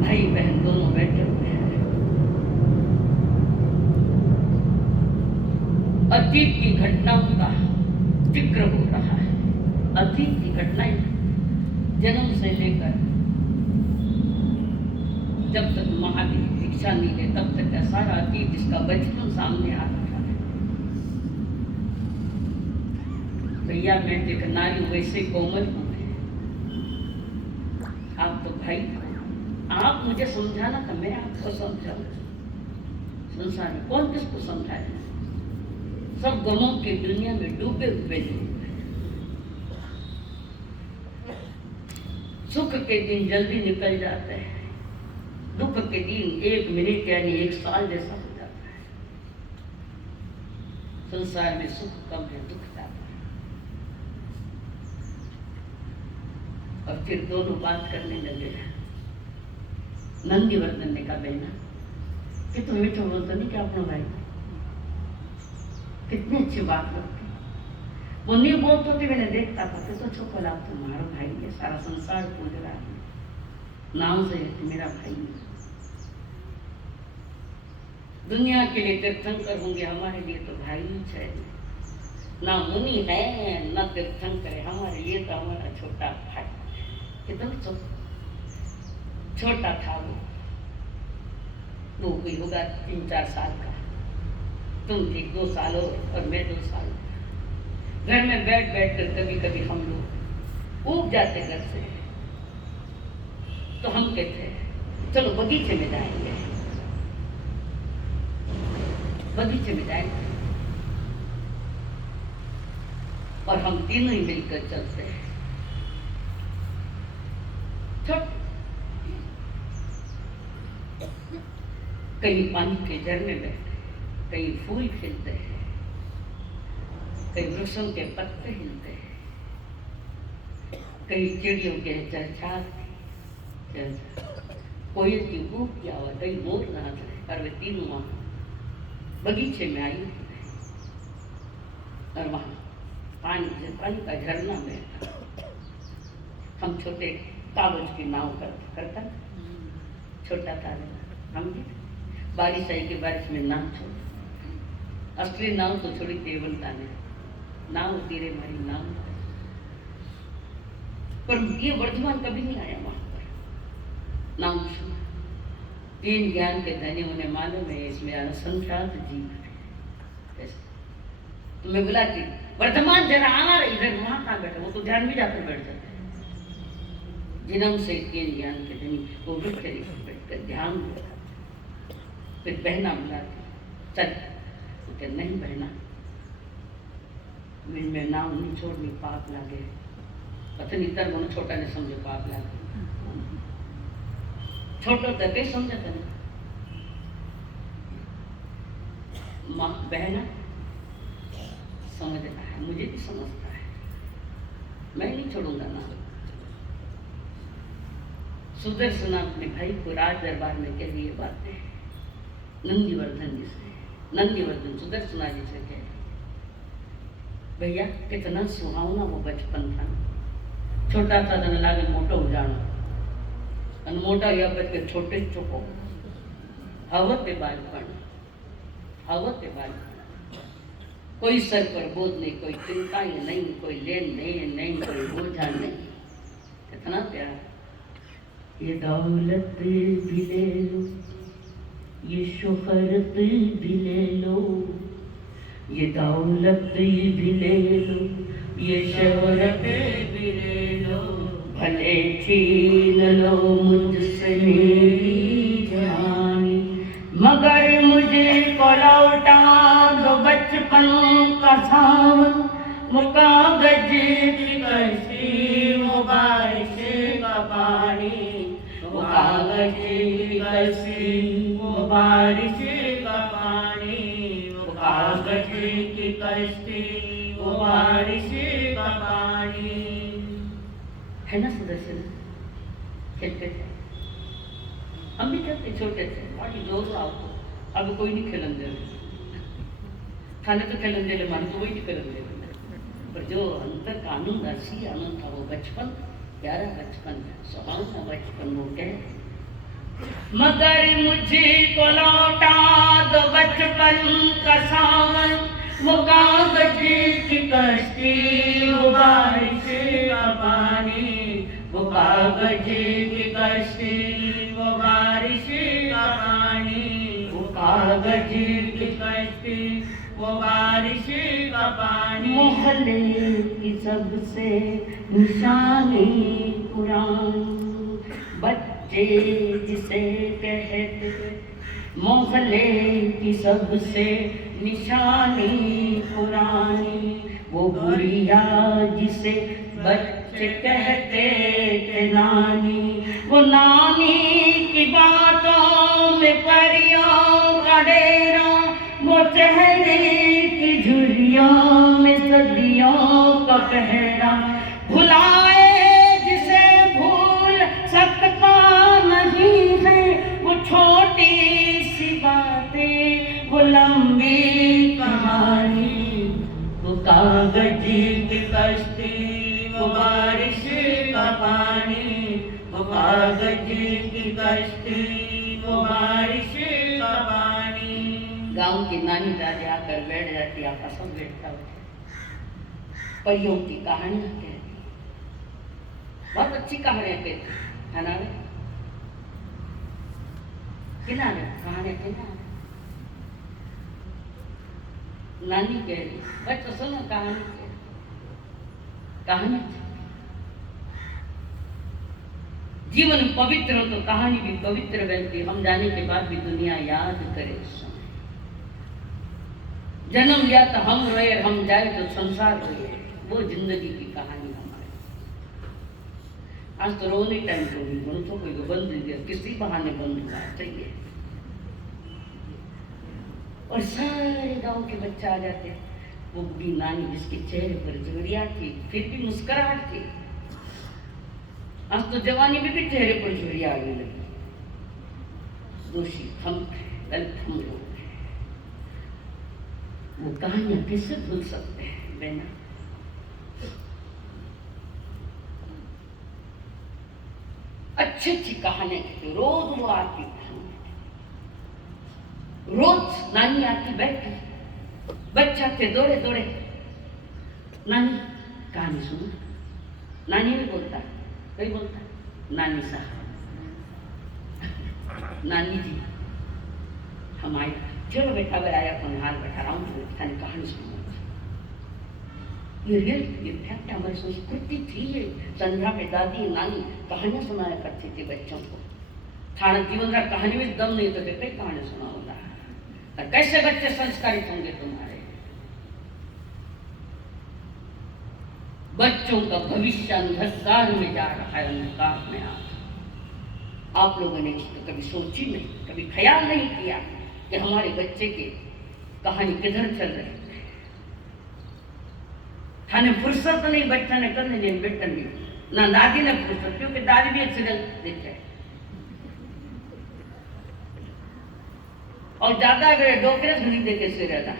भाई बहन दोनों बैठे हुए हैं। अतीत की घटनाओं का जिक्र हो रहा है। अतीत की घटनाएं जन्म से लेकर जब तक महादेव दीक्षा नहीं ले तब तक का सारा अतीत जिसका बचपन सामने आ रहा है। भैया मैं एक नारी वैसे कोमल हूँ, आप तो भाई, आप मुझे समझाना था, मैं आपको समझाऊं। संसार में कौन किसको समझाए? सब गमों की दुनिया में डूबे हुए लोग। सुख के दिन जल्दी निकल जाते हैं, दुख के दिन 1 मिनट यानी 1 साल जैसा हो जाता है। संसार में सुख कम है, दुख ज्यादा है। और फिर दोनों बात करने लगे। नंदीवर्धन ने कहा, बहना कि तुम मीठो बोलते नहीं क्या अपना भाई, कितनी अच्छी बात लगती। वो नहीं बोलते थे, मैंने देखता था कि तो चुप ला, तुम्हारा भाई है, सारा संसार पूज रहा है, नाम से है मेरा भाई है। दुनिया के लिए तीर्थंकर होंगे, हमारे लिए तो भाई ही है। ना मुनि है ना तीर्थंकर है, हमारे लिए तो हमारा छोटा भाई। कितना छोटा था वो कोई होगा 3-4 साल का, तुम थी 2 साल और मैं 2 साल। घर में बैठ बैठ कर कभी कभी हम लोग ऊब जाते घर से, तो हम कहते चलो बगीचे में जाएंगे, बगीचे में जाएंगे, और हम तीनों ही मिलकर चलते हैं। कहीं पानी के झरने बैठे, कहीं फूल खिलते हैं, कहीं वृक्षों के पत्ते हिलते हैं, कहीं चिड़ियों के चहचहाते, कोयल की कूक की आवाज, कहीं मोर नाच रहे। और वे तीनों वहां बगीचे में आई और वहां पानी का झरना में हम छोटे कागज की नाव करता छोटा था हम भी। बारिश आई कि बारिश में नाव छोड़, असली नाव तो छोड़ी देवलता ने, नाव तेरे मारी नाव। पर ये वर्धमान कभी नहीं आया वहां पर नाव सुना। 3 ज्ञान के धनी उन्हें मालूम है इसमें असंख्यात जीव है। तो मैं बुलाती, वर्धमान जरा आ रहा, इधर वहां कहाँ बैठा, वो तो ध्यान में जाकर बैठ जाता है। जिन्हों से 3 ज्ञान के धनी वो वृक्ष के नीचे बैठकर ध्यान में, फिर बहना बुलाती, चल। तो क्या नहीं बहना, मैं नाव नहीं छोड़नी, पाप लागे। पता नहीं तर मन छोटा ने समझे पाप लागे, छोटा तो कहीं समझा था नहीं। माँ बहना समझता है, मुझे भी समझता है, मैं नहीं छोड़ूंगा ना। सुदर्शन अपने भाई को राज दरबार में कह दिए बातें, नंदीवर्धन जी से, नंदीवर्धन सुदर्शन जी से कह, भैया कितना सुहावना वो बचपन था। छोटा था तने लागे मोटो हो जाना, और मोटा या बच के छोटे चुको, हवते बालपण, हवते बालपण। कोई सर पर बोझ नहीं, कोई चिंता ही नहीं, कोई लेन नहीं, कोई बोझा नहीं, कितना प्यार। ये दौलत भी ले लो, ये शोहरत भी ले लो, ये दौलत भी ले लो, ये शोहरत भी ले लो, भले छीन लो मुझसे मेरी जवानी, मगर मुझे को लौटा दो बचपन का सावन। वो कागज की कलसी, वो बारिश का पानी, वो कागज की कलसी, वो बारिश का पानी, वो कागज की कश्ती, वो बारिश का पानी। है ना सुदर्शन? खेलते थे, हम भी खेलते, छोटे थे, बड़ी जोर आओ। अब कोई नहीं खेलन दे, थाने तो खेलन दे, मन तो वही नहीं खेलन दे। पर जो अंतर कानून राशि आनंद था, वो बचपन, प्यारा बचपन, सुहावना बचपन वो कह। मगर मुझको लौटा दो बचपन का सावन, वो कागज की कश्ती, वो बारिश का पानी, वो कागज की कश्ती, वो बारिश का पानी, वो कागज की कश्ती, वो बारिश का पानी। मोहल्ले की सबसे निशानी पुरानी, बच्चे जिसे कहते, मोहल्ले की सबसे निशानी पुरानी, वो बुढ़िया जिसे बच्चे कहते थे नानी, वो नानी की बातों में परियों का डेरा, वो चेहरे की झुर्रियों में सदियों का पहरा, भुलाए जिसे भूल सकता नहीं है, वो छोटी सी बातें, वो लंबी कहानी, वो कागज की कश्ती, वो बारिश का पानी, वो कागज की कश्ती, वो बारिश का पानी। गांव की नानी दादी आकर बैठ जाती, आपका सब बैठता होता, परियों की कहानियां कहती, बहुत अच्छी कहानियां कहती, है ना? किनारे कहानियां किनारे नानी कह रही, बच्चों सुनो कहानी कह रही, कहानी जीवन पवित्र हो तो कहानी भी पवित्र बनती। हम जाने के बाद भी दुनिया याद करे समय, जन्म लिया तो हम रोए, हम जाए तो संसार रोए, वो जिंदगी की कहानी हमारी। आज तो रोने टाइम तो भी बोलो तो कोई बंद हो गया, किसी बहाने बंद हुआ चाहिए, और सारे गांव के बच्चे आ जाते, वो बूढ़ी नानी जिसके चेहरे पर झुर्रियाँ थी फिर भी मुस्कुराहट थी। आज तो जवानी में भी चेहरे पर झुर्रियाँ आने लगी। दोषी हम हम लोग, वो कहानियां कैसे भूल सकते हैं बहना? अच्छी अच्छी कहानियां कहते, रोज वो आती, रोज नानी आती, बैठती, बच्चा थे दौड़े दौड़े, नानी कहानी सुनो, नानी भी बोलता, कोई बोलता नानी साहब, नानी जी हम आए, चलो बेटा बनाया अपन हाल बैठा रहा हूँ, कहानी सुनो। ये रियल इनफैक्ट हमारी संस्कृति थी ये। संध्या में दादी नानी कहानियां सुनाया करती थी बच्चों को। थाना जीवन का कहानी में दम नहीं तो कई कहानी सुनाऊंगा, कैसे बच्चे संस्कारित होंगे तुम्हारे? बच्चों का भविष्य अंधकार में जा रहा है, अंधकार में आप लोगों ने इसको कभी सोची नहीं, कभी ख्याल नहीं किया कि हमारे बच्चे की कहानी किधर चल रही है। थाने फुर्सत नहीं, बच्चा ने करने नहीं, बेटा नहीं, ना दादी ने फुर्सत, क्योंकि दादी भी एक्सीडेंट देखे, और ज्यादा अगर डॉक्टर घड़ी देखे से रहता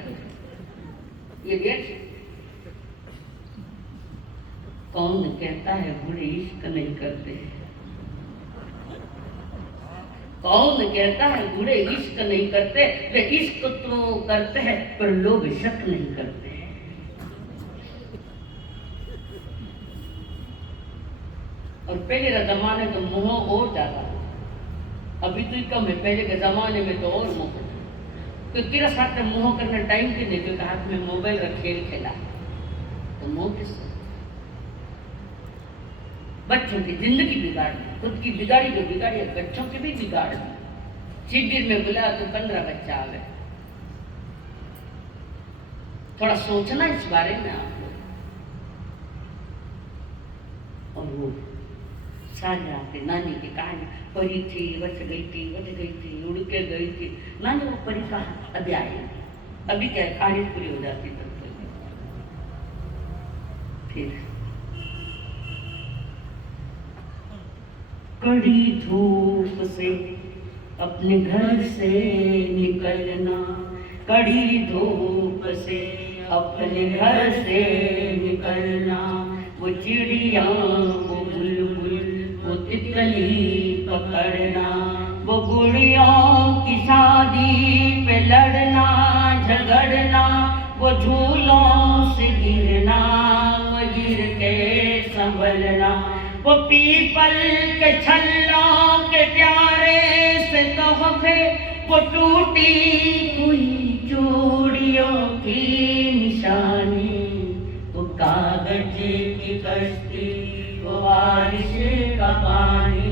ये डेट। कौन कहता है बूढ़े इश्क नहीं करते? कौन कहता है बूढ़े इश्क नहीं करते? वे इश्क तो करते हैं पर लोग शक नहीं करते। और पहले के जमाने तो मोह और ज्यादा, अभी तो कम है, पहले के जमाने में तो और मोह। तो तेरा साथ में मोह करने टाइम के नहीं, क्योंकि हाथ में मोबाइल का खेल खेला, तो मोह किससे? बच्चों की जिंदगी बिगाड़, खुद की बिगाड़ी तो बिगाड़ी, बच्चों की भी बिगाड़। शिविर में बुला तो 15 बच्चा आ गए। थोड़ा सोचना इस बारे में आप लोग। और वो सारी रातें नानी की कहानी, परी थी बच गई थी, उड़ के गई थी। नानी वो परी कहाँ, अभी आई, अभी क्या है, कहानी पूरी हो जाती तब तक। फिर कड़ी धूप से अपने घर से निकलना, कड़ी धूप से अपने घर से निकलना, वो चिड़िया वो बुलबुल वो तितली पकड़ना, वो गुड़ियों की शादी पे लड़ना झगड़ना, वो झूलों से गिरना, वो गिर के संभलना, वो पीपल के छल्लों के प्यारे से तोहफे, वो टूटी हुई चूड़ियों की निशानी, वो कागज की कश्ती वो बारिश का पानी,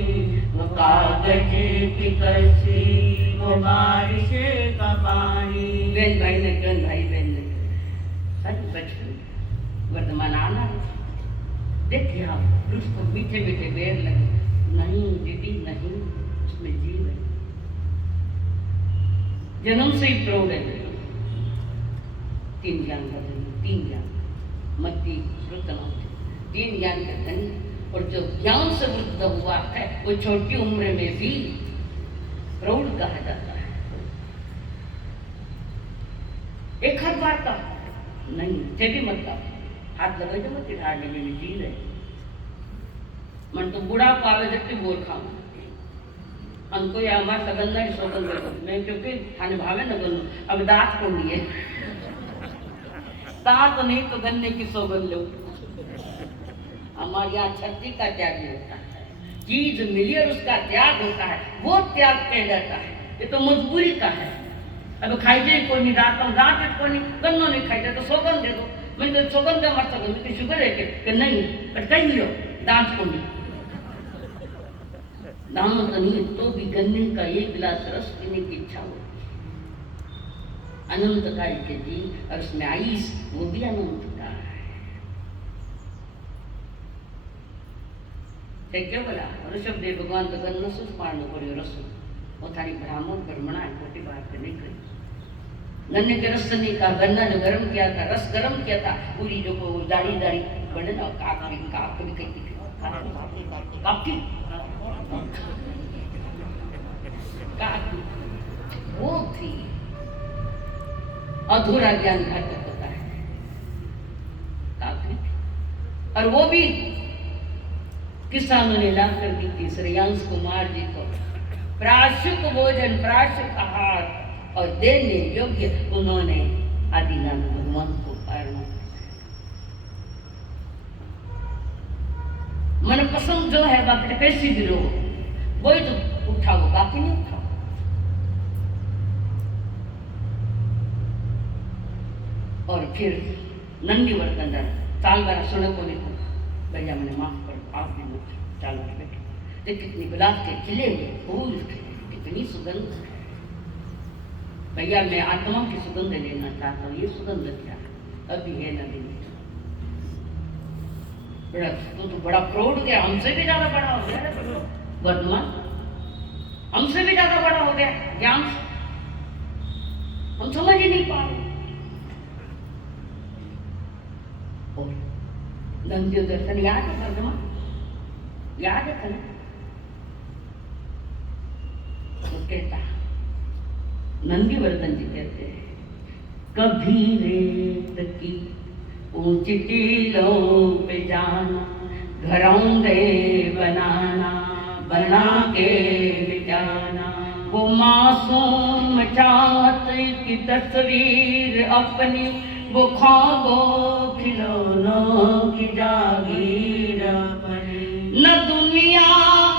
वो कागज की कश्ती वो बारिश का पानी। बहन भाई ने बहन भाई बहन ने सच बचपन वर्तमान आना देखिए आप, उसको मीठे मीठे बेर लगे, नहीं दीदी नहीं, उसमें जीव है, जन्म से ही प्रौढ़ है। 3 ज्ञान का धनी, 3 ज्ञान मति श्रुतम, 3 ज्ञान का धनी। और जो ज्ञान से वृद्ध हुआ है वो छोटी उम्र में भी प्रौढ़ कहा जाता है। एक हर बार का नहीं थे भी मतलब हाथ लगे जब मत ढाड़ने में जी रहे मन तो बुढ़ा पावे जबकि बोल खाऊं हमको या हमारे सगंधा की सौगंध देखो मैं क्योंकि खाने भावे न बनू अब दांत को लिए दांत नहीं तो गन्ने की सौगंध लो। हमारे यहाँ छत्ती का त्याग होता है, चीज मिली और उसका त्याग होता है, वो त्याग कहलाता है। ये तो मजबूरी का है। अब खाइजे को नहीं दांत को नहीं गन्नो नहीं खाइजे तो सौगंध दे दो। मैं तो सौगंध का मत सौगंध की शुगर है कि नहीं पर कहीं लो दांत को नहीं दाम तो नहीं तो भी गन्ने का एक गिलास रस पीने की इच्छा होती है। अनंत काल के जी और उसमें आईस वो भी अनंत का है। क्या बोला ऋषभ देव भगवान तो गन्ना सुख पाड़ना पड़े रस वो थारी ब्राह्मण ब्रह्मणा छोटी बात नहीं करी। गन्ने के रस नहीं का गन्ना जो गर्म किया था रस गर्म किया था पूरी जो दाढ़ी दाढ़ी बने ना काकी वो थी अधूरा ज्ञान घातक होता है काकी और वो भी किसानों ने ला कर दी थी श्रेयांश कुमार जी को प्राशुक भोजन प्राशुक आहार और देने योग्य उन्होंने आदिनाथ भगवान को पारणा मन पसंद जो है बाकी कैसी भी लो वही तो उठाओ बाकी नहीं उठाओ। और फिर नंदी वर्तन साल भर सुनो को नहीं भैया मैंने माफ कर 5 दिन चाल भर बैठे तो कितनी गुलाब के खिले हुए फूल कितनी सुगंध भैया मैं आत्मा की सुगंध लेना चाहता हूँ। ये सुगंध क्या अभी है नदी में बड़ा तो बड़ा प्रौढ़ गया हमसे भी ज्यादा बड़ा हो गया वर्तमान हमसे भी ज्यादा बड़ा हो गया ज्ञान हम समझ ही नहीं पा रहे। और नंदी दर्शन याद है वर्तमान याद है ना तो कहता नंदीवर्धन जी कहते हैं कभी रेत की ऊंची टीलों पे जाना घरौंदे बनाना बना के बिताना वो मासूम चाहत की तस्वीर अपनी वो ख्वाबों खिलौनों की जागीर अपनी न दुनिया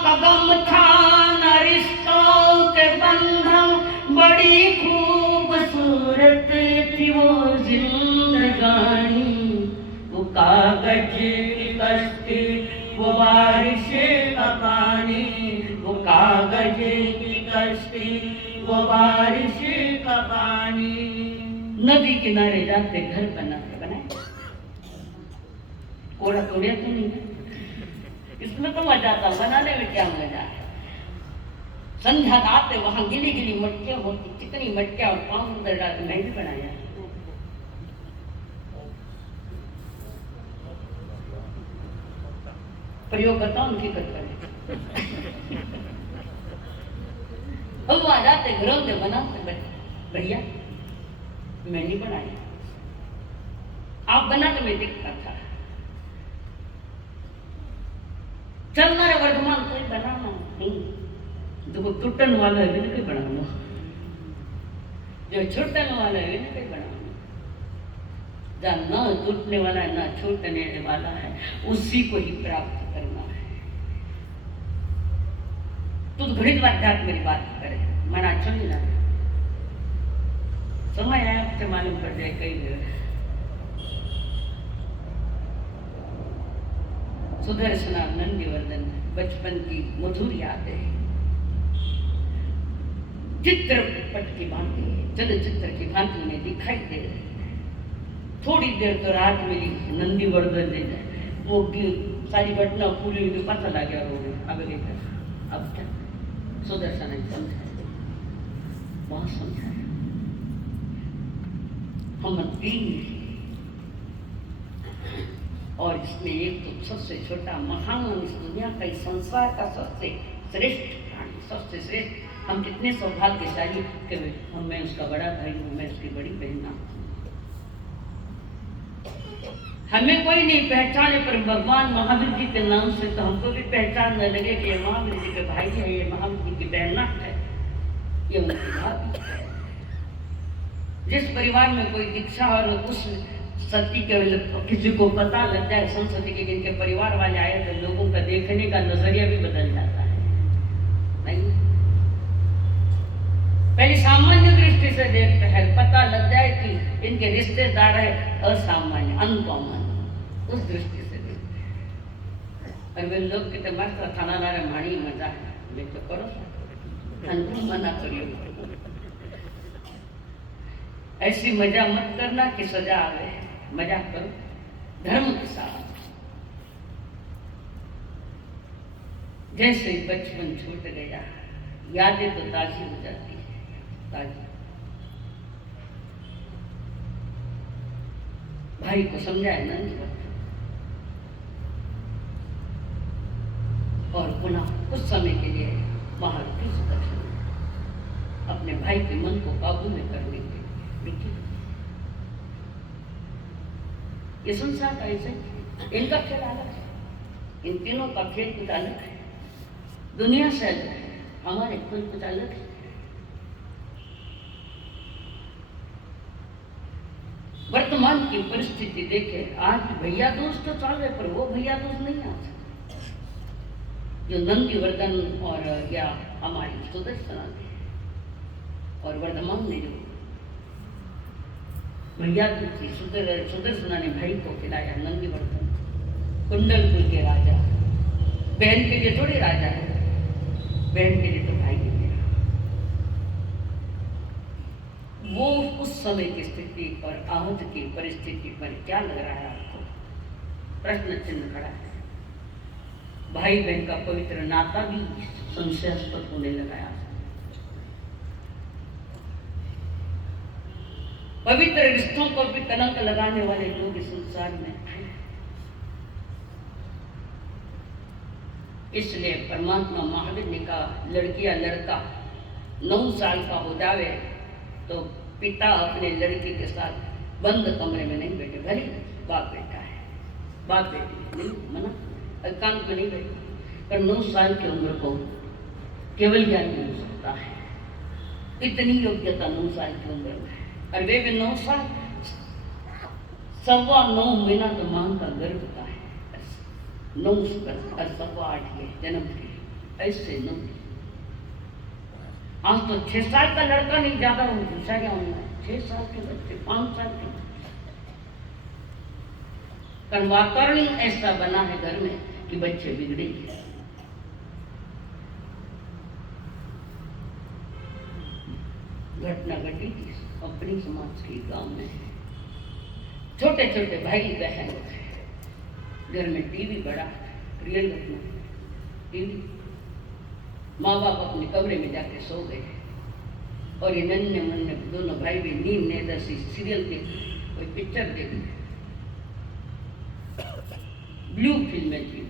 का गम था न रिश्तों के बंधन बड़ी खूबसूरत थी वो जिंदगानी वो कागज की कश्ती वो बारिश का पानी वो कागज की कश्ती वो बारिश का पानी। नदी किनारे जाते घर बनाए कोड़ा तोड़िया तो नहीं है इस उसमें तो मजा था, बनाने में क्या मजा है। संध्या रात वहां गिली गिली मटकियां होती, चिकनी मटकियां, और पाँव अंदर डाल के मैं भी बनाया। प्रयोग बताओ उनकी करते अब आ जाते घरों में बनाते, भैया मैं नहीं बनाया, आप बना तो मैं देखता था। चल मारे वर्धमान कोई बनाना नहीं, जो टूटन वाला है कोई बनाना, जो छूटने वाला है कोई बनाना, जहाँ न टूटने वाला है न छूटने वाला है, उसी को ही प्राप्त करना है। तू तो घड़ी बात मेरी बात करे, मना चुनी ना समय आया तो मालूम पड़ जाए। कई सुदर्शना नंदीवर्धन बचपन की मधुर यादें चित्रपट की भांति, चलचित्र की भांति में दिखाई दे रही। थोड़ी देर तो रात मिली नंदीवर्धन ने, वो सारी घटना पूरी हुई, पता लग गया रोने। अब क्या सुदर्शन ने समझाया, बहुत समझाया। हम तीन, और इसमें एक तो सबसे छोटा महान, इस दुनिया का, इस संसार का सबसे श्रेष्ठ प्राणी, सबसे श्रेष्ठ। हम कितने सौभाग्यशाली कि मैं उसका बड़ा भाई हूँ, मैं उसकी बड़ी बहन हूँ। हमें कोई नहीं पहचाने, पर भगवान महावीर जी के नाम से तो हमको भी पहचानने लगे कि ये महावीर जी के भाई है, ये महावीर जी की बहना है, ये उनकी भाभी है। जिस परिवार में कोई दीक्षा और उस सती के किसी को पता लग जाए संस्कृति के, जिनके परिवार वाले आए, तो लोगों का देखने का नजरिया भी बदल जाता है। नहीं, पहले सामान्य दृष्टि से देखते हैं, पता लग जाए कि इनके रिश्तेदार है असामान्य, अनकॉमन, उस दृष्टि से देखते हैं। और वे लोग कितने मस्त खाना ला रहे, माणी मजा है, मैं तो करो मना करियो, ऐसी मजा मत करना कि सजा आवे, मजा करो धर्म के साथ। जैसे बचपन छूट गया, यादें तो ताजी हो जाती है, ताजी। भाई को समझाए ना, और पुनः कुछ समय के लिए महारथी सुदर्शन अपने भाई के मन को काबू में करने के लिए, ये संसार का ऐसे, इनका खेल अलग है, इन तीनों का खेल कुछ अलग है, दुनिया से अलग है, हमारे खुद कुछ अलग है। वर्तमान की परिस्थिति देखे, आज भैया दोस्त तो चल रहे, पर वो भैया दोस्त नहीं आ सकते जो नंदीवर्धन और या हमारी सुदर्शना और वर्धमान ने जो भैया दूसरी सुदर्शना ने भाई को खिलाया। नंदीवर्धन कुंडलपुर के राजा, बहन के लिए थोड़े राजा है, बहन के लिए तो भाई है। वो उस समय की स्थिति और आज की परिस्थिति पर क्या लग रहा है आपको? प्रश्न चिन्ह खड़ा है। भाई बहन का पवित्र नाता भी संशयास्पद होने लगा। पवित्र रिश्तों को भी कलंक लगाने वाले लोग इस संसार में हैं। इसलिए परमात्मा महावीर ने कहा, लड़की या लड़का 9 साल का हो जावे तो पिता अपने लड़की के साथ बंद कमरे में नहीं बैठे। भले बाप बेटा है, बाप बेटी नहीं, मना एकांत में नहीं बैठे, पर 9 साल की उम्र को केवल ज्ञान मिल सकता है। इतनी योग्यता 9 साल की उम्र में, और वे भी 9 साल 9.25 महीना तो मां का गर्भ का है, 9 और 8.25 के जन्म के, ऐसे 9। आज तो 6 साल का लड़का नहीं, ज्यादा पूछा गया उन्होंने, 6 साल के बच्चे, 5 साल के बच्चे। पर वातावरण ऐसा बना है घर में कि बच्चे बिगड़े। घटना घटी थी अपनी समाज के गांव में। छोटे छोटे भाई बहन, घर में टीवी बड़ा, रियल घटना। माँ बाप अपने कमरे में जाके सो गए और ये नन्हे मुन्ने दोनों भाई भी नींद ने दसी सीरियल देख कोई पिक्चर देख ब्लू फिल्में थी।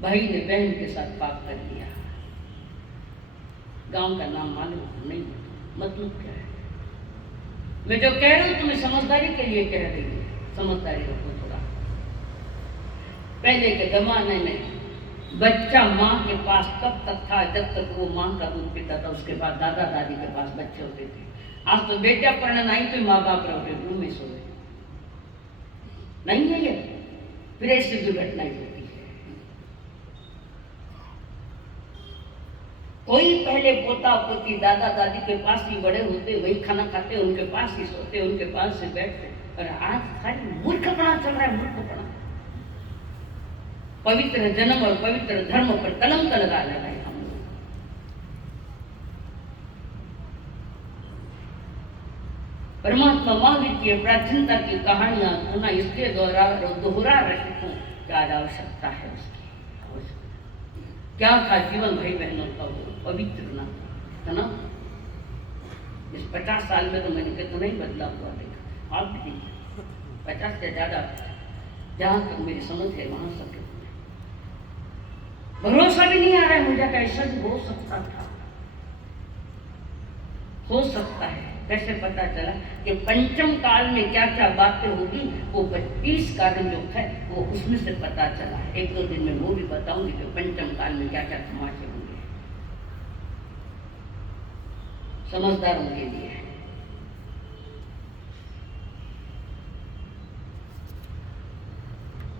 भाई ने बहन के साथ पाप कर लिया। गांव का नाम मालूम नहीं, मतलब क्या है? मैं जो कह रहा हूं तुम्हें समझदारी के लिए कह रही हूँ, समझदारी रखो थोड़ा। पहले के जमाने में बच्चा माँ के पास तब तक था जब तक वो माँ का दूध पीता था, उसके बाद दादा दादी के पास बच्चे होते थे। आज तो बेटा पढ़ना नहीं तो माँ बाप रहोगे रूम में सोए, नहीं है ये? फिर ऐसी दुर्घटनाएं होती है। कोई पहले पोता पोती दादा दादी के पास ही बड़े होते, वही खाना खाते, उनके पास ही सोते, उनके पास ही बैठते। और आज खाली मूर्खपना चल रहा है, मूर्खपना। पवित्र जन्म और पवित्र धर्म पर कलंक लगा लेना है हम लोग। परमात्मा महावीर की प्राचीनता की कहानियां पुनः इसलिए दोहरा रही हूं, क्या आवश्यकता है उसकी? क्या था जीवन भाई बहनों का, वो पवित्र ना था ना। इस 50 साल में तो मैंने कितना ही बदला हुआ देखा। आप भी 50 से ज्यादा, जहां तक मेरी समझ है वहां सब भरोसा भी नहीं आ रहा है मुझे, कैसा भी हो सकता था, हो सकता है। कैसे पता चला कि पंचम काल में क्या क्या बातें होगी? वो 32 कारण जो है वो उसमें से पता चला है। 1-2 दिन में वो भी बताऊंगी कि पंचम काल में क्या क्या तमाशे होंगे, समझदारों के लिए।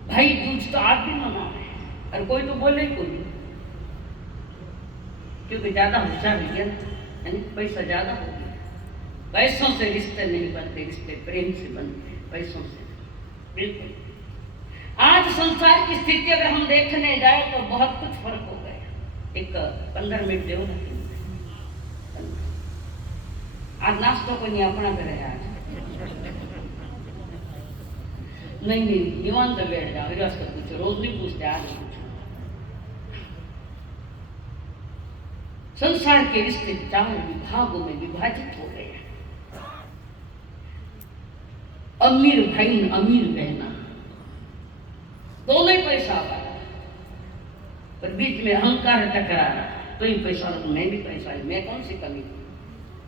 भाई दूज तो आप भी मना है, और कोई तो बोले ही कोई, क्योंकि ज्यादा होशियार हो गया, यानी पैसा ज्यादा हो गया। पैसों से रिश्ते नहीं बनते, रिश्ते प्रेम से बनते, पैसों से बिल्कुल। आज संसार की स्थिति अगर हम देखने जाए तो बहुत कुछ फर्क हो गया। एक 15 मिनट दो ना, आज नाश्तों को नहीं अपना करे आज नहीं निवान तो बैठ जाओ, कुछ रोज नहीं पूछते, आज पूछो। संसार के रिश्ते 4 विभागों में विभाजित हो गए हैं। अमीर भाई अमीर बहना, दोनों ही पैसा वाला, पर बीच में अहंकार टकरा रहा। तो ही पैसा, मैं भी पैसा, मैं कौन सी कमी हूं?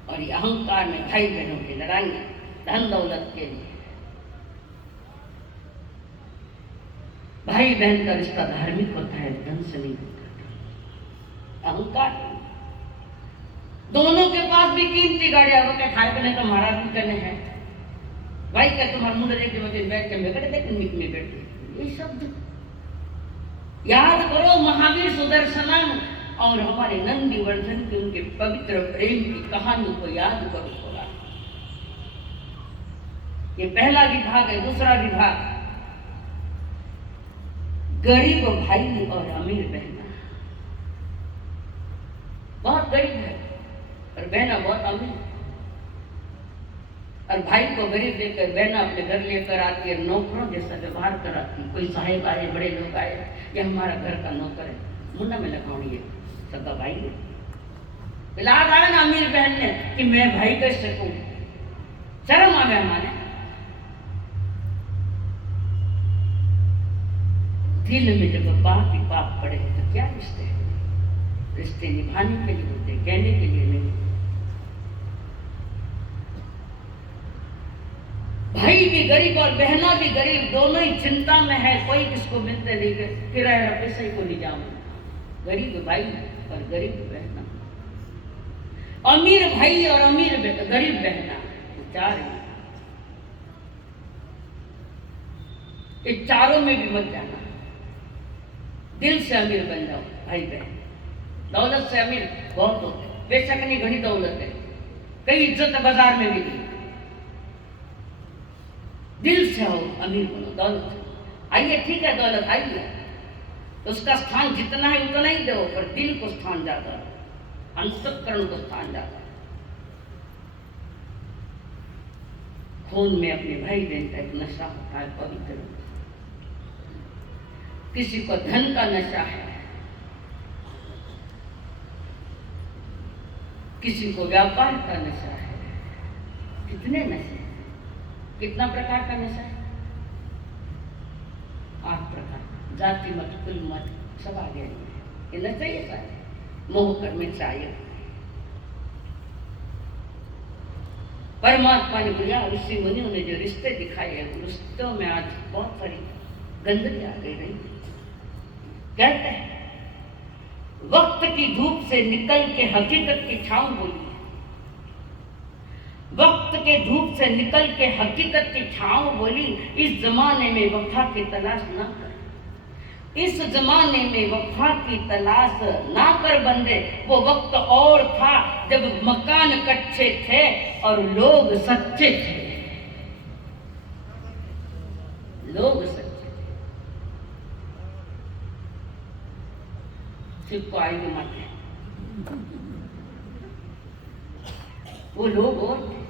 और ये अहंकार में भाई बहनों की लड़ाई, धन दौलत के लिए। भाई बहन का रिश्ता धार्मिक होता है, धन से नहीं होता। अहंकार, दोनों के पास भी कीमती गाड़ियां, वो क्या खाए पीने का महाराज भी करने हैं भाई, क्या तुम्हारे मुंडे एक वजह बैठ के मैं देखने में बैठे। ये शब्द याद करो, महावीर सुदर्शनम और हमारे नंदी वर्धन के उनके पवित्र प्रेम की कहानी को याद करो थोड़ा। ये पहला विभाग है। दूसरा विभाग, गरीब भाई और अमीर बहना। बहुत गरीब है और बहना बहुत अमीर, और भाई को गरीब देकर बहना अपने घर लेकर आती है, नौकरों जैसा व्यवहार कराती। कोई साहेब आए, बड़े लोग आए, ये हमारा घर का नौकर है, मुन्ना में लगाऊंगी, है सबका भाई है। लाद आया ना अमीर बहन ने कि मैं भाई कैसे सकूं, शर्म आ गया हमारे। दिल में जब पाप ही पाप पड़े तो क्या रिश्ते? रिश्ते निभाने के लिए होते, कहने के लिए नहीं। भाई भी गरीब और बहना भी गरीब, दोनों ही चिंता में है, कोई किसको मिलते नहीं गए, किराया पैसे को नहीं जाऊंगा। गरीब भाई और गरीब बहना, अमीर भाई और अमीर गरीब बहना, 4 ये चारों में भी मत जाना। दिल से अमीर बन जाओ भाई बहन। दौलत से अमीर बहुत होते, बेशक नहीं घनी दौलत है, कई इज्जत बाजार में भी नहीं। दिल से हो अमीर बनो, दौलत से आइए, ठीक है दौलत आइए, तो उसका स्थान जितना है उतना ही दो, पर दिल को स्थान ज्यादा, अंतःकरण को स्थान ज्यादा। खून में अपने भाई बहन का एक नशा होता है, पवित्र। किसी को धन का नशा है, किसी को व्यापार का नशा है। कितने नशे, कितना प्रकार का नशा है? 8 प्रकार। जाति मत, कुल मत सब आ गए, ये नशा ही सारे मोह कर्म चाहिए। परमात्मा ने बोला, ऋषि मुनियों ने जो रिश्ते दिखाए हैं, रिश्तों में आज बहुत सारी गंदगी आ गई रही। कहते हैं वक्त की धूप से निकल के हकीकत की छांव बोली। वक्त के धूप से निकल के हकीकत की छांव बोली। इस जमाने में वफा की तलाश ना कर, इस जमाने में वफा की तलाश ना कर बंदे। वो वक्त और था जब मकान कच्चे थे और लोग सच्चे थे, लोग सच्चे थे। सिर्फ को आएंगे माते, वो लोग और थे।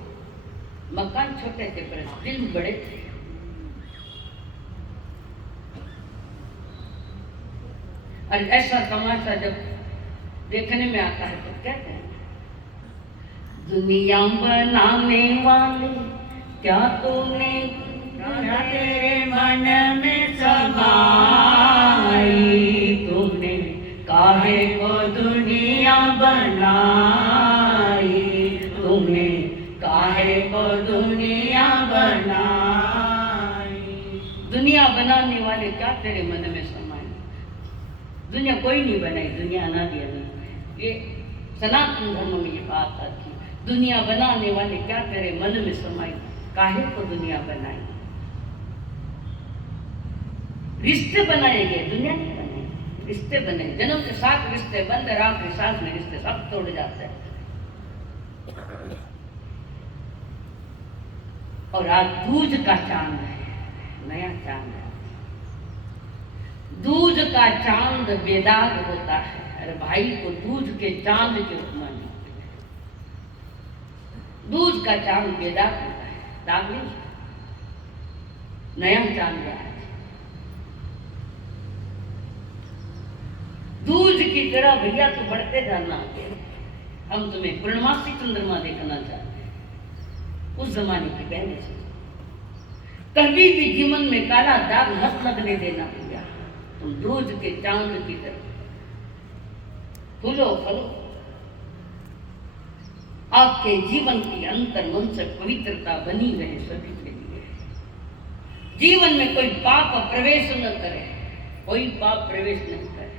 मकान छोटे थे पर दिल बड़े थे। और ऐसा तमाशा जब देखने में आता है तो कहते हैं, दुनिया बनाने वाले क्या तूने तेरे मन में समाई, तूने काहे को दुनिया बनाई, तूने काहे को दुनिया बनाई। दुनिया बनाने वाले क्या तेरे मन में समाई? दुनिया कोई नहीं बनाई, दुनिया अनादि अनंत है। ये सनातन धर्म में ये बात आती है। दुनिया बनाने वाले क्या तेरे मन में समाई, काहे को दुनिया बनाई? रिश्ते बनाए गए, दुनिया नहीं बनाई, रिश्ते बने। जन्म के साथ रिश्ते बंद, रात के साथ में रिश्ते सब तोड़ जाते हैं। और आज दूज का चांद है, नया चांद है। दूज का चांद बेदाग होता है। अरे भाई को दूज के चांद के उपमा मिलती है। दूज का चांद बेदाग होता है, दाग नहीं, नया चांद आया है। दूज की तरह भैया तो बढ़ते जाना, हम तुम्हें पूर्णमासी चंद्रमा देखना चाहते हैं। उस जमाने की बहनें से कभी भी जीवन में काला दाग मत लगने देना भैया। तुम दूज के चांद की तरह फूलो फलो। आपके जीवन की अंतर मन से पवित्रता बनी रहे सभी के लिए। जीवन में कोई पाप प्रवेश न करे, कोई पाप प्रवेश नहीं करे।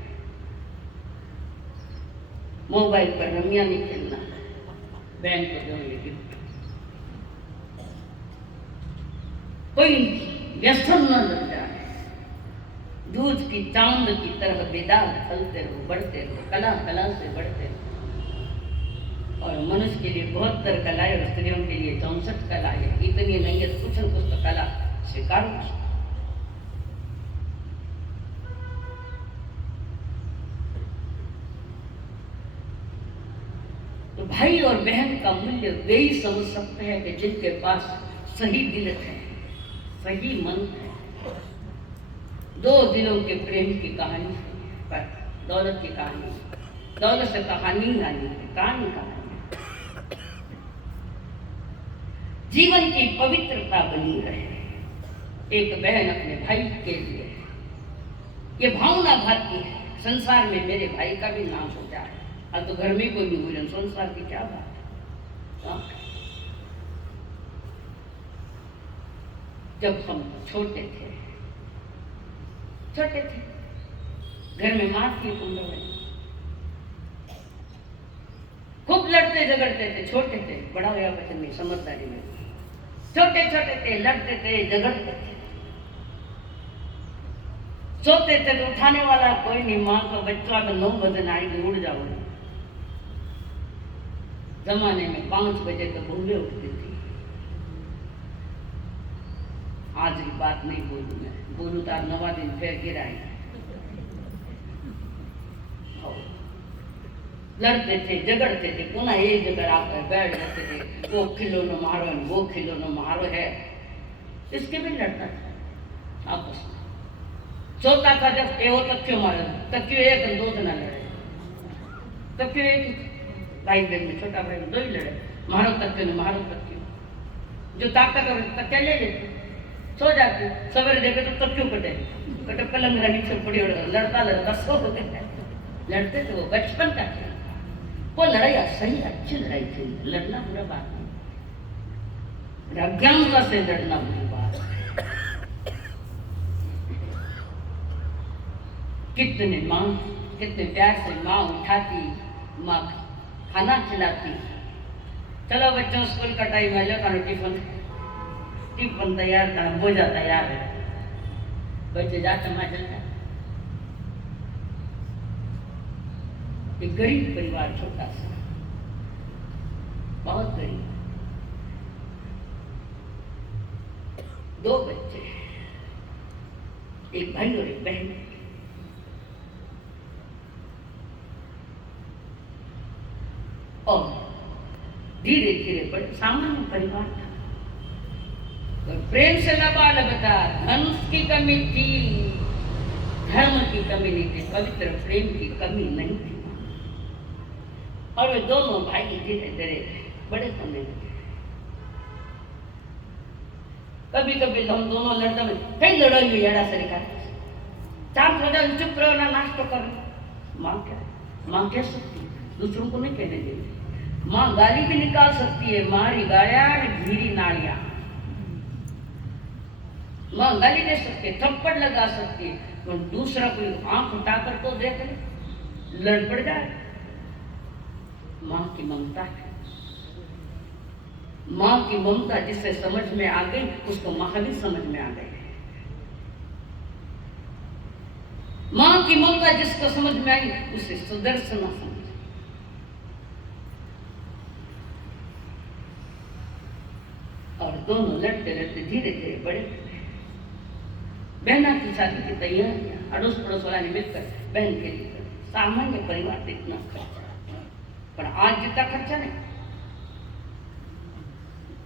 मोबाइल पर रमिया नहीं खेलना, बहन को दोगे गिफ्ट। कोई व्यसन न लग जाए। दूध की चांद की तरह बेदाग फलते रहो, बढ़ते रहो, कला कला से बढ़ते रहो। और मनुष्य के लिए 72 कलाएं और स्त्रियों के लिए 64 कलाएं। इतनी नहीं है, कुछ न कुछ तो कला स्वीकारो। तो भाई और बहन का मूल्य वे ही समझ सकते हैं कि जिनके पास सही दिल है, सही मन है। दो दिलों के प्रेम की कहानी पर दौलत की कहानी, दौलत से कहानी गानी है, कहानी। जीवन की पवित्रता बनी रहे। एक बहन अपने भाई के लिए ये भावना भरती है, संसार में मेरे भाई का भी नाम हो जाए। अब तो घर में कोई नहीं हुई, संसार की क्या बात है। जब हम छोटे थे, घर में मार की कुंडल, खूब लड़ते झगड़ते थे। छोटे थे, बड़ा हुआ बचन नहीं, समझदारी में। छोटे थे, लड़ते थे, झगड़ते थे। सोते थे तो उठाने वाला कोई नहीं। माँ का बच्चा तो 9 बजे आएगी, उड़ जाओ। जमाने में 5 बजे तो भूले उठती थी। आज की बात नहीं बोलूं मैं, बोलूं तो आज 9वां दिन फिर गिराएंगे। लड़ते थे, झगड़ते थे, पुनः एक जगह आकर बैठ जाते थे। वो खिलौना मारो, वो खिलौना मारो है, इसके भी लड़ता था आपस में। सोता था जब एवो तक्यो मारे, तक्यो एक दो जना लड़े, तक्यो एक भाई बहन में छोटा भाई दो ही लड़े, मारो तक्यो ने मारो तक्यो, जो ताकत और तक्या ले लेते, सो जाते, सवेरे देखे तो तक्यो कटे पलंग मेरा नीचे पड़ी और लड़ता सो गए। लड़ते थे वो बचपन का खेल था, वो लड़ाई सही अच्छी लड़ाई थी, लड़ना बुरा बात नहीं, अज्ञानता से लड़ना बुरी बात। कितने प्यार से माँ उठाती, माँ खाना खिलाती, चलो बच्चों स्कूल का टाइम है, लो टिफिन तैयार करना, भोजा तैयार है, बच्चे जाते माँ चलता। एक गरीब परिवार, छोटा सा, बहुत गरीब, 2 बच्चे, एक भाई और एक बहन। और धीरे धीरे बड़े सामान्य परिवार था, और प्रेम से लबालबता, धन की कमी थी, धर्म की कमी नहीं थी, पवित्र प्रेम की कमी नहीं थी। और वे दोनों भाई धीरे धीरे बड़े होने लगे। कभी कभी हम दोनों लड़ते में कई लड़ाई हुई एड़ा से निकाल, चार हो जाए, चुप रहो ना, नाश्ता करो। माँ कह सकती है, दूसरों को नहीं कहने देगी। माँ गाली भी निकाल सकती है, मारी गाया घीरी नाड़िया, माँ गाली दे सकती है, थप्पड़ लगा सकती है, तो दूसरा कोई आंख उठाकर तो देख ले, लड़ पड़ जाए। माँ की ममता है, माँ की ममता जिसे समझ में आ गई उसको महावीर समझ में आ गई। माँ की ममता जिसको समझ में आई उसे सुदर्शन समझ। और दोनों लड़ते लड़ते धीरे धीरे बड़े। बहना की शादी की तैयारियां अड़ोस पड़ोस वाला ने मिलकर बहन के लिए कर। सामान्य परिवार से इतना खर्चा, पर आज जितना खर्चा नहीं।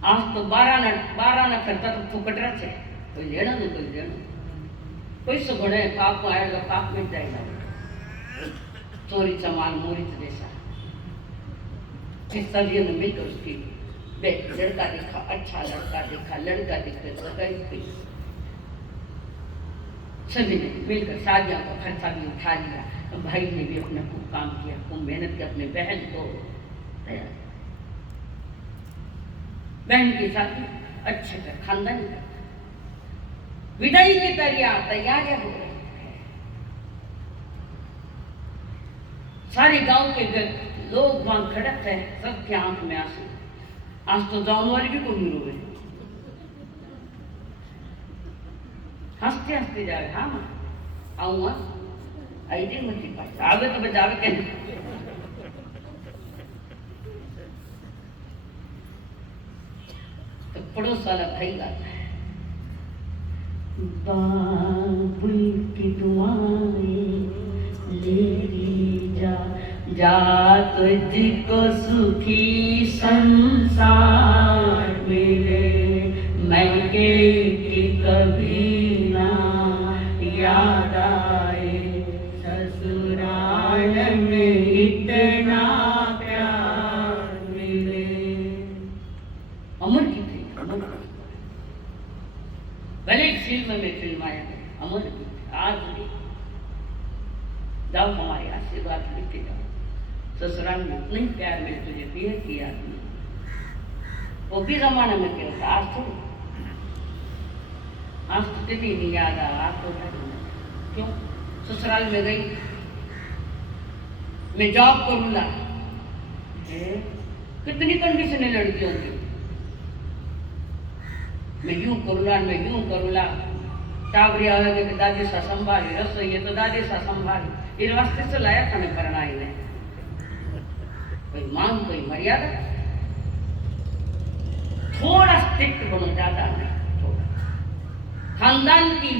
आज तो 12 ना खर्चा तो फुकट रहे, कोई लेना नहीं, कोई देना, कोई सगुणे पाप आएगा, पाप मिट जाएगा। चोरी चमार मोरित जैसा सभी ने मिलकर उसकी लड़का देखा, अच्छा लड़का देखा, लड़का दिखे तो सभी ने मिलकर शादियों का खर्चा भी उठा लिया। तो भाई ने भी अपना खूब काम किया, खूब मेहनत की, अपने बहन को तैयार। बहन की शादी अच्छे से खानदानी का, विदाई की तैयारियां हो रही है। सारे गांव के लोग वहां खड़े थे, सबके आंख में आंसू। आज तो गाँव वाले भी कोई रोवे, हंसते हंसते जावे। हाँ माँ आऊँगा, आई दिन मत पास आवे तो बजावे के नहीं। तो पड़ोस वाला भाई गाता है, बाबुल की दुआएं लेती जा, जा तुझको सुखी संसार मिले, मैं के कभी ना याद आए, ससुराल में इतना प्यार मिले। अमर की थी, अमर भले फिल्म में फिल्माया गया, अमर की थी। आज भी जाओ, हमारे आशीर्वाद लेते जाओ, ससुराल में उतना ही प्यार मिले तुझे पिए की याद नहीं। वो भी जमाने में क्या होता, आज तो कितनी नहीं याद आ। आज तो क्यों ससुराल में गई, मैं जॉब करूंगा, कितनी कंडीशन है लड़कियों की, मैं यूं करूंगा, टावरी आवे के दादी सा संभाली, रसोई है तो दादी सा संभाली। इन वास्ते से लाया था मैं परनाई ने, कोई मांग कोई मर्यादा, थोड़ा स्ट्रिक्ट बनो, ज्यादा नहीं, थोड़ा। खानदान की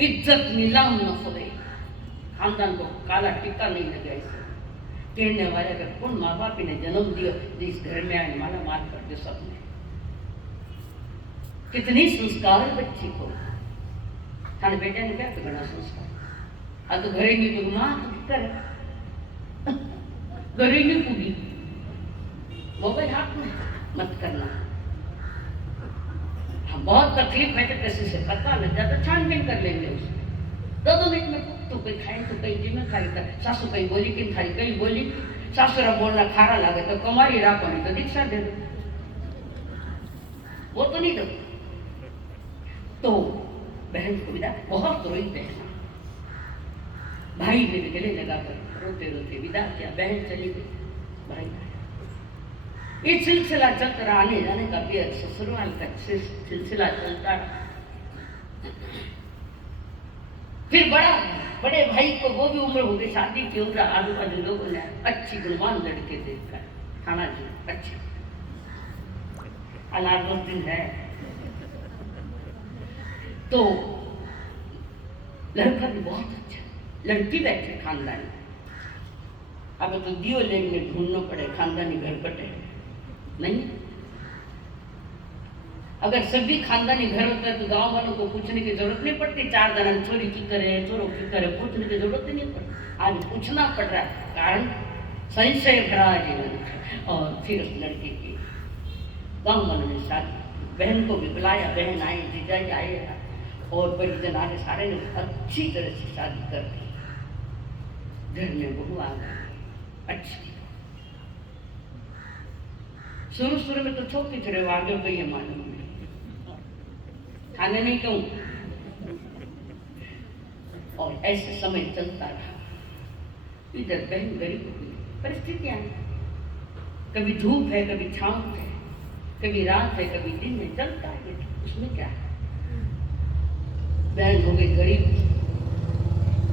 इज्जत नीलाम न हो गई, खानदान को काला टिक्का नहीं लगे। ऐसे कहने वाले अगर कौन माँ बाप ने जन्म दिया इस घर में आए माला मार कर दे सबने। कितनी संस्कार बच्ची को, थाने बेटे ने क्या करना संस्कार आ तो घरे नहीं तो मां कर घरे नहीं पूरी मोबाइल हाथ में मत करना। हाँ बहुत तकलीफ है तो किसी से पता लग जाता तो छानबीन कर लेंगे उसमें 2 मिनट में तो कोई खाए तो कहीं जिम्मेदारी कर सासू कहीं बोली कि थारी कहीं बोली सासुरा बोलना खारा लगे तो कमारी राखो नहीं तो दीक्षा दे दो वो तो नहीं दो। तो बहन को विदा बहुत रोई बहन भाई ने भी गले लगाकर रोते रोते विदा किया बहन चली गई भाई ये सिलसिला चलता रहा आने जाने का भी ससुराल का सिलसिला चलता रहा। फिर बड़े भाई को वो भी उम्र हो गई शादी की उम्र आजू बाजू लोगों ने अच्छी गुणवान लड़के देखकर थाना जी अच्छे अनार दिन है तो लड़का भी बहुत अच्छा लड़की बैठे खानदानी अब तो दियो लेन में ढूंढना पड़े खानदानी घर बटे नहीं। अगर सभी खानदानी घर होता है तो गांव वालों को पूछने की जरूरत नहीं पड़ती 4 जना चोरी की करे चोरों की करे पूछने की जरूरत ही नहीं पड़ती। आज पूछना पड़ रहा है कारण संशय भरा जीवन। और फिर उस लड़के की गांव वालों ने शादी बहन को भी बुलाया बहन आई जीजाजी आए और परिजन आगे सारे ने अच्छी तरह से शादी कर दी। घर में बहू आ गई अच्छी शुरू में तो छोटी थे आगे गई है मालूम खाने नहीं क्यों। और ऐसे समय चलता रहा इधर बहन गरीब हो गई परिस्थितियां कभी धूप है कभी छांव है कभी रात है कभी दिन है चलता है उसमें क्या है। बहन हो गई गरीब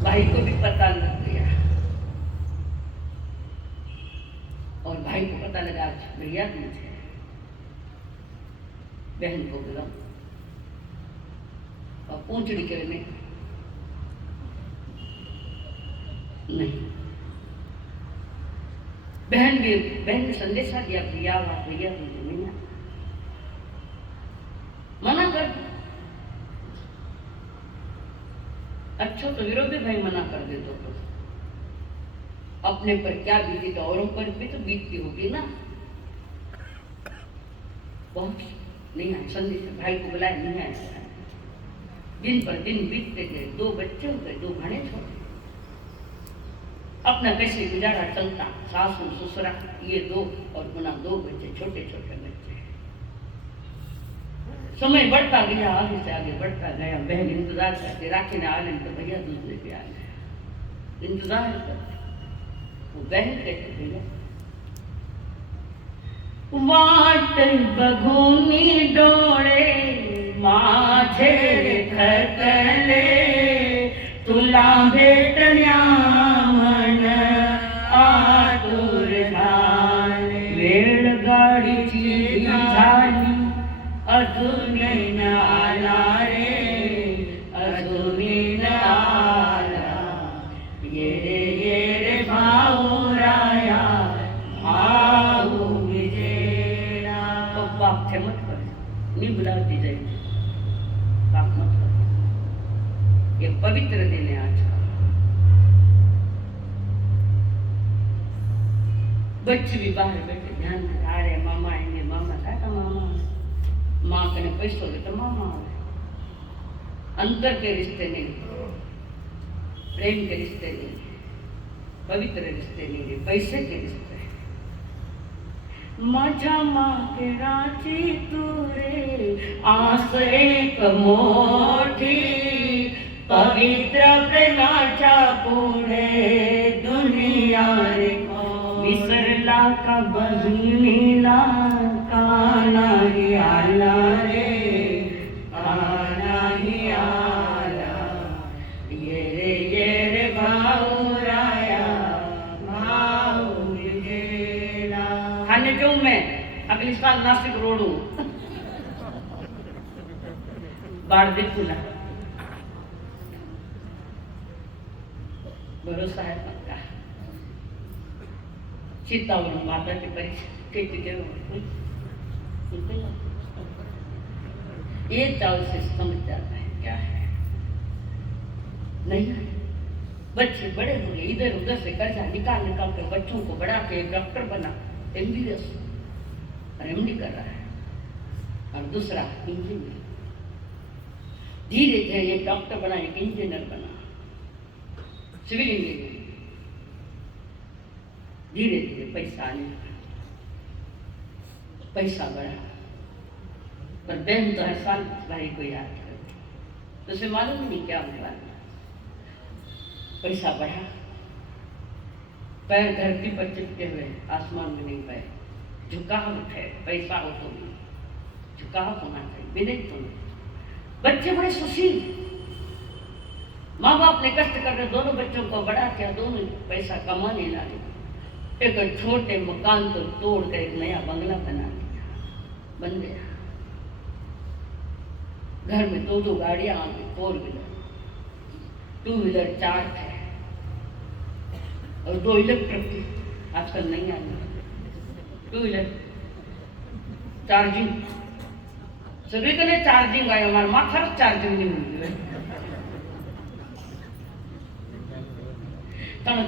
भाई को भी पता लग गया और भाई को पता लगा भैया मुझे बहन को बुलाओ और पूंछड़ी करने नहीं। बहन ने संदेशा दिया भैया मुझे नहीं मना कर अच्छा तो विरोधी भाई मना कर दे तो अपने पर क्या बीती तो औरों पर भी तो बीतती होगी ना। बहुत नहीं आया संदेश भाई को बुलाया नहीं आया दिन पर दिन बीतते गए 2 बच्चे हो गए 2 भाने छोड़े अपना कैसे गुजारा चलता सास ससुरा ये 2 और गुना 2 बच्चे छोटे छोटे बच्चे। समय बढ़ता गया आगे से आगे बढ़ता गया बहन इंतजार करते राखी ने आने तो भैया दूध लेके आ गया इंतजार करते वो बहन कहते भैया वाट बघूनी डोळे माझे खतले तुला भेटण्या म्हण आतुर झाले वेळ गाडीची झाली अजून न आला रे अजून न आला ये रे भाऊराया भाऊ विजयला बाप थे मत कर नहीं बुलाती जाएगी बाप मत कर ये पवित्र दिन है आज बच्चे भी बाहर बैठे ध्यान में आ रहे मामा आएंगे मामा का मामा माँ कने पैसों के तो मामा अंतर के रिश्ते नहीं प्रेम के रिश्ते नहीं पवित्र रिश्ते नहीं पैसे के रिश्ते माझ्या मागे राजी तुरे आस एक मोठी पवित्र प्रेमाच्या पुढे दुनिया रे विसरला का बहिणीला कानाही आला रे कानाही आला ये रे भाऊराया भाऊ विजयला खाने जाऊं मैं अगले साल नासिक रोड हूँ बाळदेपुला भरोसा है पक्का सीतावरण माता की परीक्षा ये चाव से समझ जाता है क्या है नहीं आए। बच्चे बड़े हुए, इधर उधर से कर्जा निकाल निकाल कर बच्चों को बढ़ा के एक डॉक्टर बना, MBBS और MD कर रहा है, और दूसरा इंजीनियर। धीरे धीरे एक डॉक्टर बना, एक इंजीनियर बना, सिविल इंजीनियर। धीरे धीरे पैसा आने लगा, पैसा बढ़ा। पर बहन तो हर साल भाई को याद करती, तो उसे मालूम नहीं क्या होने वाला। पैसा बढ़ा, पैर धरती पर चिपके हुए, आसमान में नहीं पाए। झुकावट है, पैसा हो तो नहीं, झुकावट होना चाहिए, विनय तो नहीं। बच्चे बड़े सुशील, माँ बाप ने कष्ट कर रहे, दोनों बच्चों को बड़ा किया, दोनों पैसा कमाने लगे। एक छोटे मकान को तोड़ कर एक नया बंगला बना दिया, बन गया। घर में दो गाड़ियां आ गई, 4 व्हीलर, 2 व्हीलर 4 थे और 2 इलेक्ट्रिक थी, आजकल नहीं आ रही। 2 व्हीलर चार्जिंग, सभी को चार्जिंग आया, हमारे माथा चार्जिंग नहीं हुई।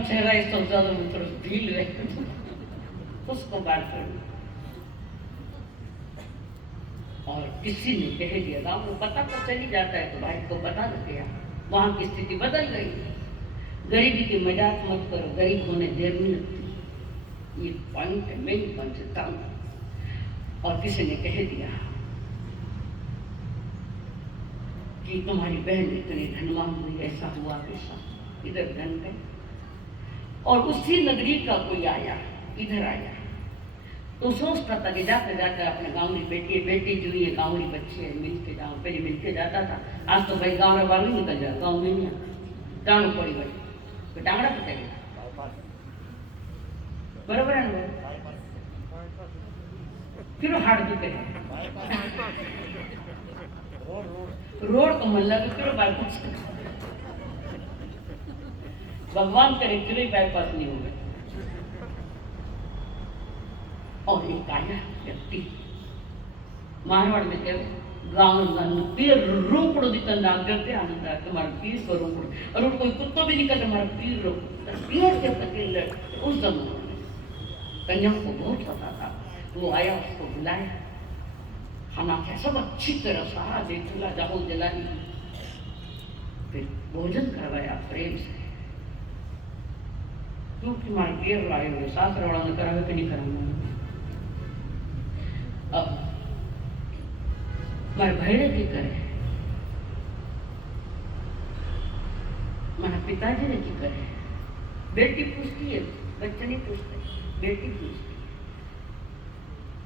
चेहरा इस सब ज्यादा ढील है, उसको बात करूँ। और किसी ने कह दिया, गाँव को पता तो चली जाता है, तो भाई को बता दिया, वहां की स्थिति बदल गई। गरीबी की मजाक मत करो, गरीब होने देर नहीं लगती, ये पॉइंट है, मैं पॉइंट देता हूँ। और किसी ने कह दिया कि तुम्हारी बहन इतनी धनवान हुई, ऐसा हुआ वैसा, इधर धन है। और उसी नगरी का कोई आया, इधर आया, तो सोचता था कि जाते जाते अपने गाँव में बेटी जो ये गाँव की बच्ची है, मिलके जाओ। पहले मिलके जाता था, आज तो भाई गाँव बाहर ही निकल जाए, गाँव में नहीं आता, टांग पड़ी भाई तो टांगड़ा पटेगा, बराबर है ना? फिर हाथ दुखे रोड को मन लगे, फिर बाईपास भगवान करे फिर बाईपास नहीं होगा। और एक आया व्यक्ति, मारवाड़ में कहते गाँव पीर रोकड़ो दिक्कत नाम करते आनंद आते, हमारा पीर को रोकड़ो, और कोई कुत्तो भी निकल हमारा पीर रोकड़ो, पीर के पकड़। उस जमाने में कन्याओं को बहुत होता था, वो आया, उसको बुलाया, खाना खाया, सब अच्छी तरह सहा दे, चूल्हा जाओ जलाई, फिर भोजन करवाया प्रेम से। क्योंकि हमारे पीर लाए हुए सासर वालों ने करा कि नहीं कराना। अब मारे भैरे की करे, मारा पिताजी ने की करे। बेटी पूछती है, बच्चे नहीं पूछते, बेटी पूछती है।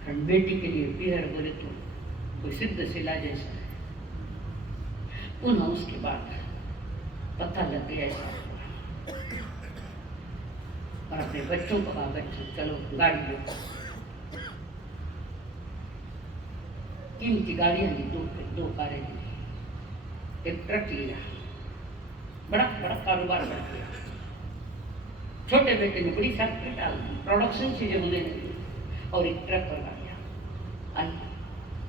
कारण बेटी के लिए पीहर बोले तो कोई सिद्ध शिला जैसा है। पुनः उसके बाद पता लग गया ऐसा हुआ, और अपने बच्चों को कहा, बच्चों चलो गाड़ी लो। कीमती गाड़ियां ली, 2 कारें ली, एक ट्रक लिया, बड़ा बड़ा कारोबार बढ़ गया। छोटे बेटे ने बड़ी फैक्ट्री डाल दी, प्रोडक्शन चीजें होने लगी, और एक ट्रक बना दिया।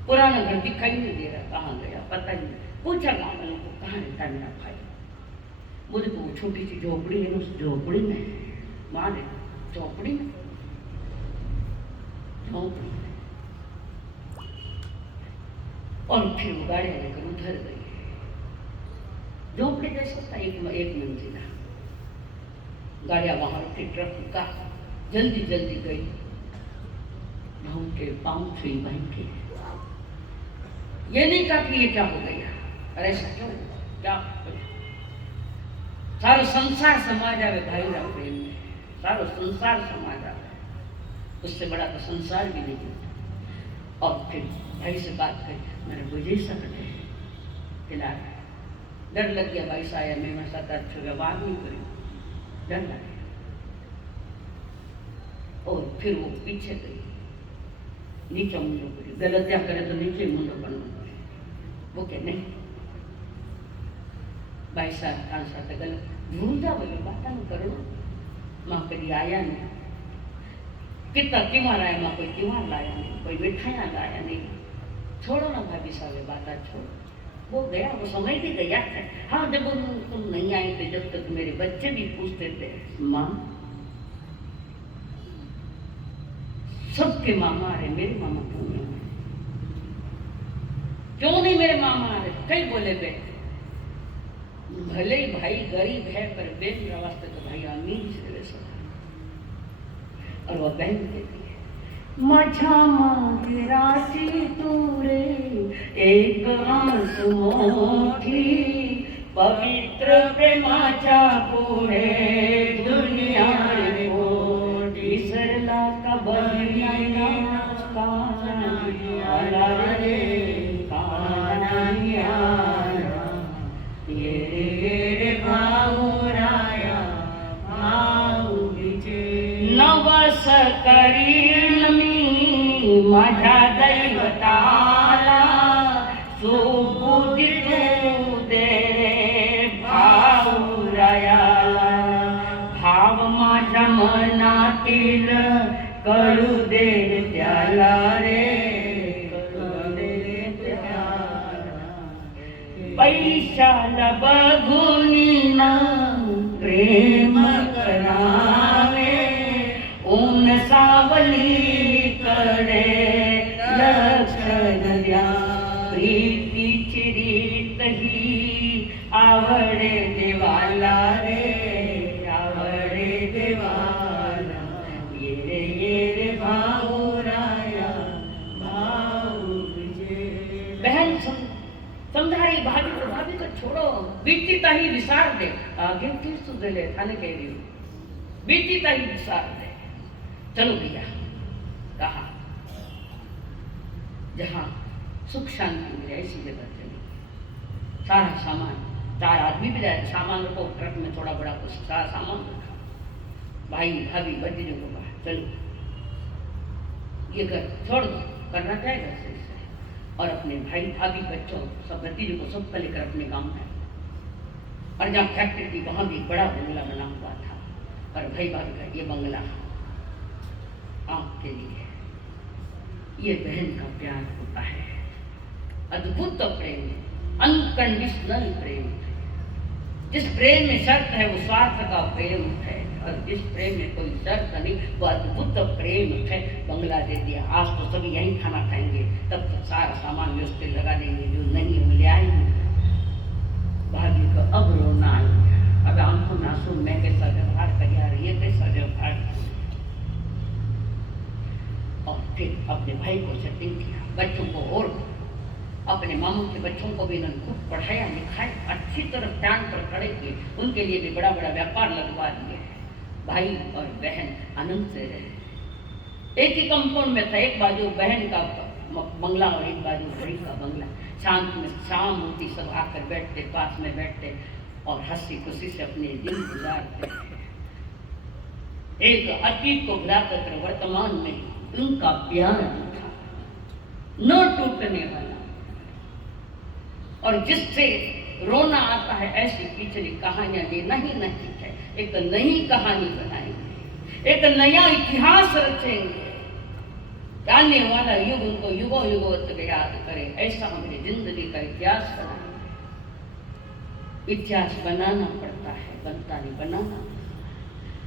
पुराना घर दिखाई नहीं दे रहा, कहाँ गया पता ही नहीं। पूछा गाँव वालों को, कहाँ रहता मेरा भाई? मुझे को छोटी सी झोपड़ी है, उस झोपड़ी में माँ ने, झोपड़ी में, झोपड़ी में। और फिर वो गाड़ियां लेकर उधर गई, झोपड़ी जैसा था, एक मंजिला। गाड़ियां वहां रखी, ट्रक का जल्दी जल्दी गई, भाव के पाँव छुई बहन के। ये नहीं कहा कि ये क्या हो गया, अरे ऐसा क्यों, क्या सारा संसार समा जावे भाई राम प्रेम में, सारा संसार समा जावे, उससे बड़ा तो संसार भी नहीं। और फिर भाई से बात करी, मैंने बुझे सकते फिलहाल डर लग गया, भाई से आया, मैं साथ अच्छा व्यवहार नहीं करी, डर लग गया। और फिर वो पीछे गई, नीचे मुंडो करी, गलतियां करे तो नीचे मुंडो बनना। वो कह नहीं भाई साहब कान साथ गलत ढूंढता बोले, बात नहीं करो, माँ कभी आया नहीं, कितना त्योहार आया, माँ कोई त्योहार लाया नहीं, कोई मिठाइयाँ लाया नहीं। छोड़ो ना भाभी साहब बात, छोड़ो, वो गया, वो समय भी गया है। हाँ, जब तुम नहीं आई थे, जब तक मेरे बच्चे भी पूछते थे, माँ सबके मामा आ रहे, मेरे मामा क्यों नहीं आए? क्यों नहीं मेरे मामा आ रहे? कई बोले गए, भले ही भाई गरीब है पर बेन वास्ते तो भाई अमीर से वैसा। और वह बहन कहती है, माझा मागराची तूरे एक आस मोठी, पवित्र प्रेमाच्या पुढे दुनिया मोठी, विसरला का बहिणीला कानाई आला रे, कानाई आला, ये रे भाऊराया भाऊबीजे, नवस करील मी माझ्या दैवताला, सुबुद्धी देऊ दे रे भाऊरायाला, भाव माझ्या मनातील कळू दे त्याला रे, कळू दे त्याला, पैशाला बघून ना प्रेम करावे, ऊन सावली कडे लक्ष द्या, प्रीतीची रीत ही आवडे देवाला रे, आवडे देवाला, ये रे भाऊराया भाऊबीजे। बहन समझा रही भाभी को छोड़ो, बीती ताही विसार दे, आगे फिर सुधले थाने कह रही, बीती ताही विसार दे, चलो भैया। कहा जहाँ सुख शांति मिले ऐसी जगह चली। सारा सामान, 4 आदमी भी जाए, सामान रखो ट्रक में, थोड़ा बड़ा कुछ सारा सामान रखा, भाई भाभी भतीजों को कहा चलो ये घर छोड़ दो, करना क्या है घर से इससे, और अपने भाई भाभी बच्चों सब भतीजों को सबको लेकर अपने गांव में। और जहाँ फैक्ट्री थी वहाँ भी बड़ा बंगला बना हुआ था, और भाई भाभी का ये बंगला आपके लिए, ये बहन का प्यार होता है, अद्भुत प्रेम, अनकंडीशनल प्रेम। जिस प्रेम में शर्त है वो स्वार्थ का प्रेम है, और जिस प्रेम में कोई शर्त नहीं वो अद्भुत प्रेम है। बंगला दे दिया, आज तो सभी यहीं खाना खाएंगे, तब तक सारा सामान व्यवस्थित लगा देंगे, जो नहीं है ले आएंगे। भाभी को अब रोना आ गया, अब आंखों नासू मैं कैसा व्यवहार कर यार, ये कैसा व्यवहार। और फिर अपने भाई को सेटिंग किया, बच्चों को, और अपने मामू के बच्चों को भी इन्होंने खूब पढ़ाया लिखाया, अच्छी तरह ध्यान पर खड़े किए, उनके लिए भी बड़ा बड़ा व्यापार लगवा दिए। भाई और बहन आनंद से रहे। एक ही कंपाउंड में था, एक बाजू बहन का बंगला और एक बाजू भाई का बंगला। शांत में शाम होती सब आकर बैठते, पास में बैठते और हंसी खुशी से अपने दिन गुजारते। एक अतीत को भुलाकर वर्तमान में उनका प्यार था, न टूटने वाला, और जिससे रोना आता है ऐसी पिछली कहानियां लेना ही नहीं है। एक नई कहानी बनाएंगे, एक नया इतिहास रचेंगे, आने वाला युग उनको युगों युगों तक याद करे, ऐसा हमें जिंदगी का इतिहास बनाना। इतिहास बनाना पड़ता है, बनता नहीं, बनाना।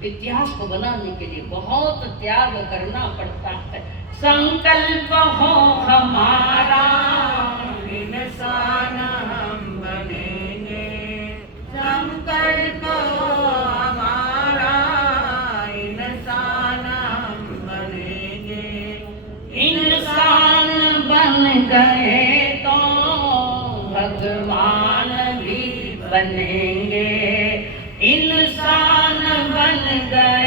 इतिहास को बनाने के लिए बहुत त्याग करना पड़ता है। संकल्प हो हमारा, इंसान हम बनेंगे। संकल्प हो हमारा, इंसान हम बनेंगे। इंसान बन गए तो भगवान भी बनेंगे। इंसान बन गए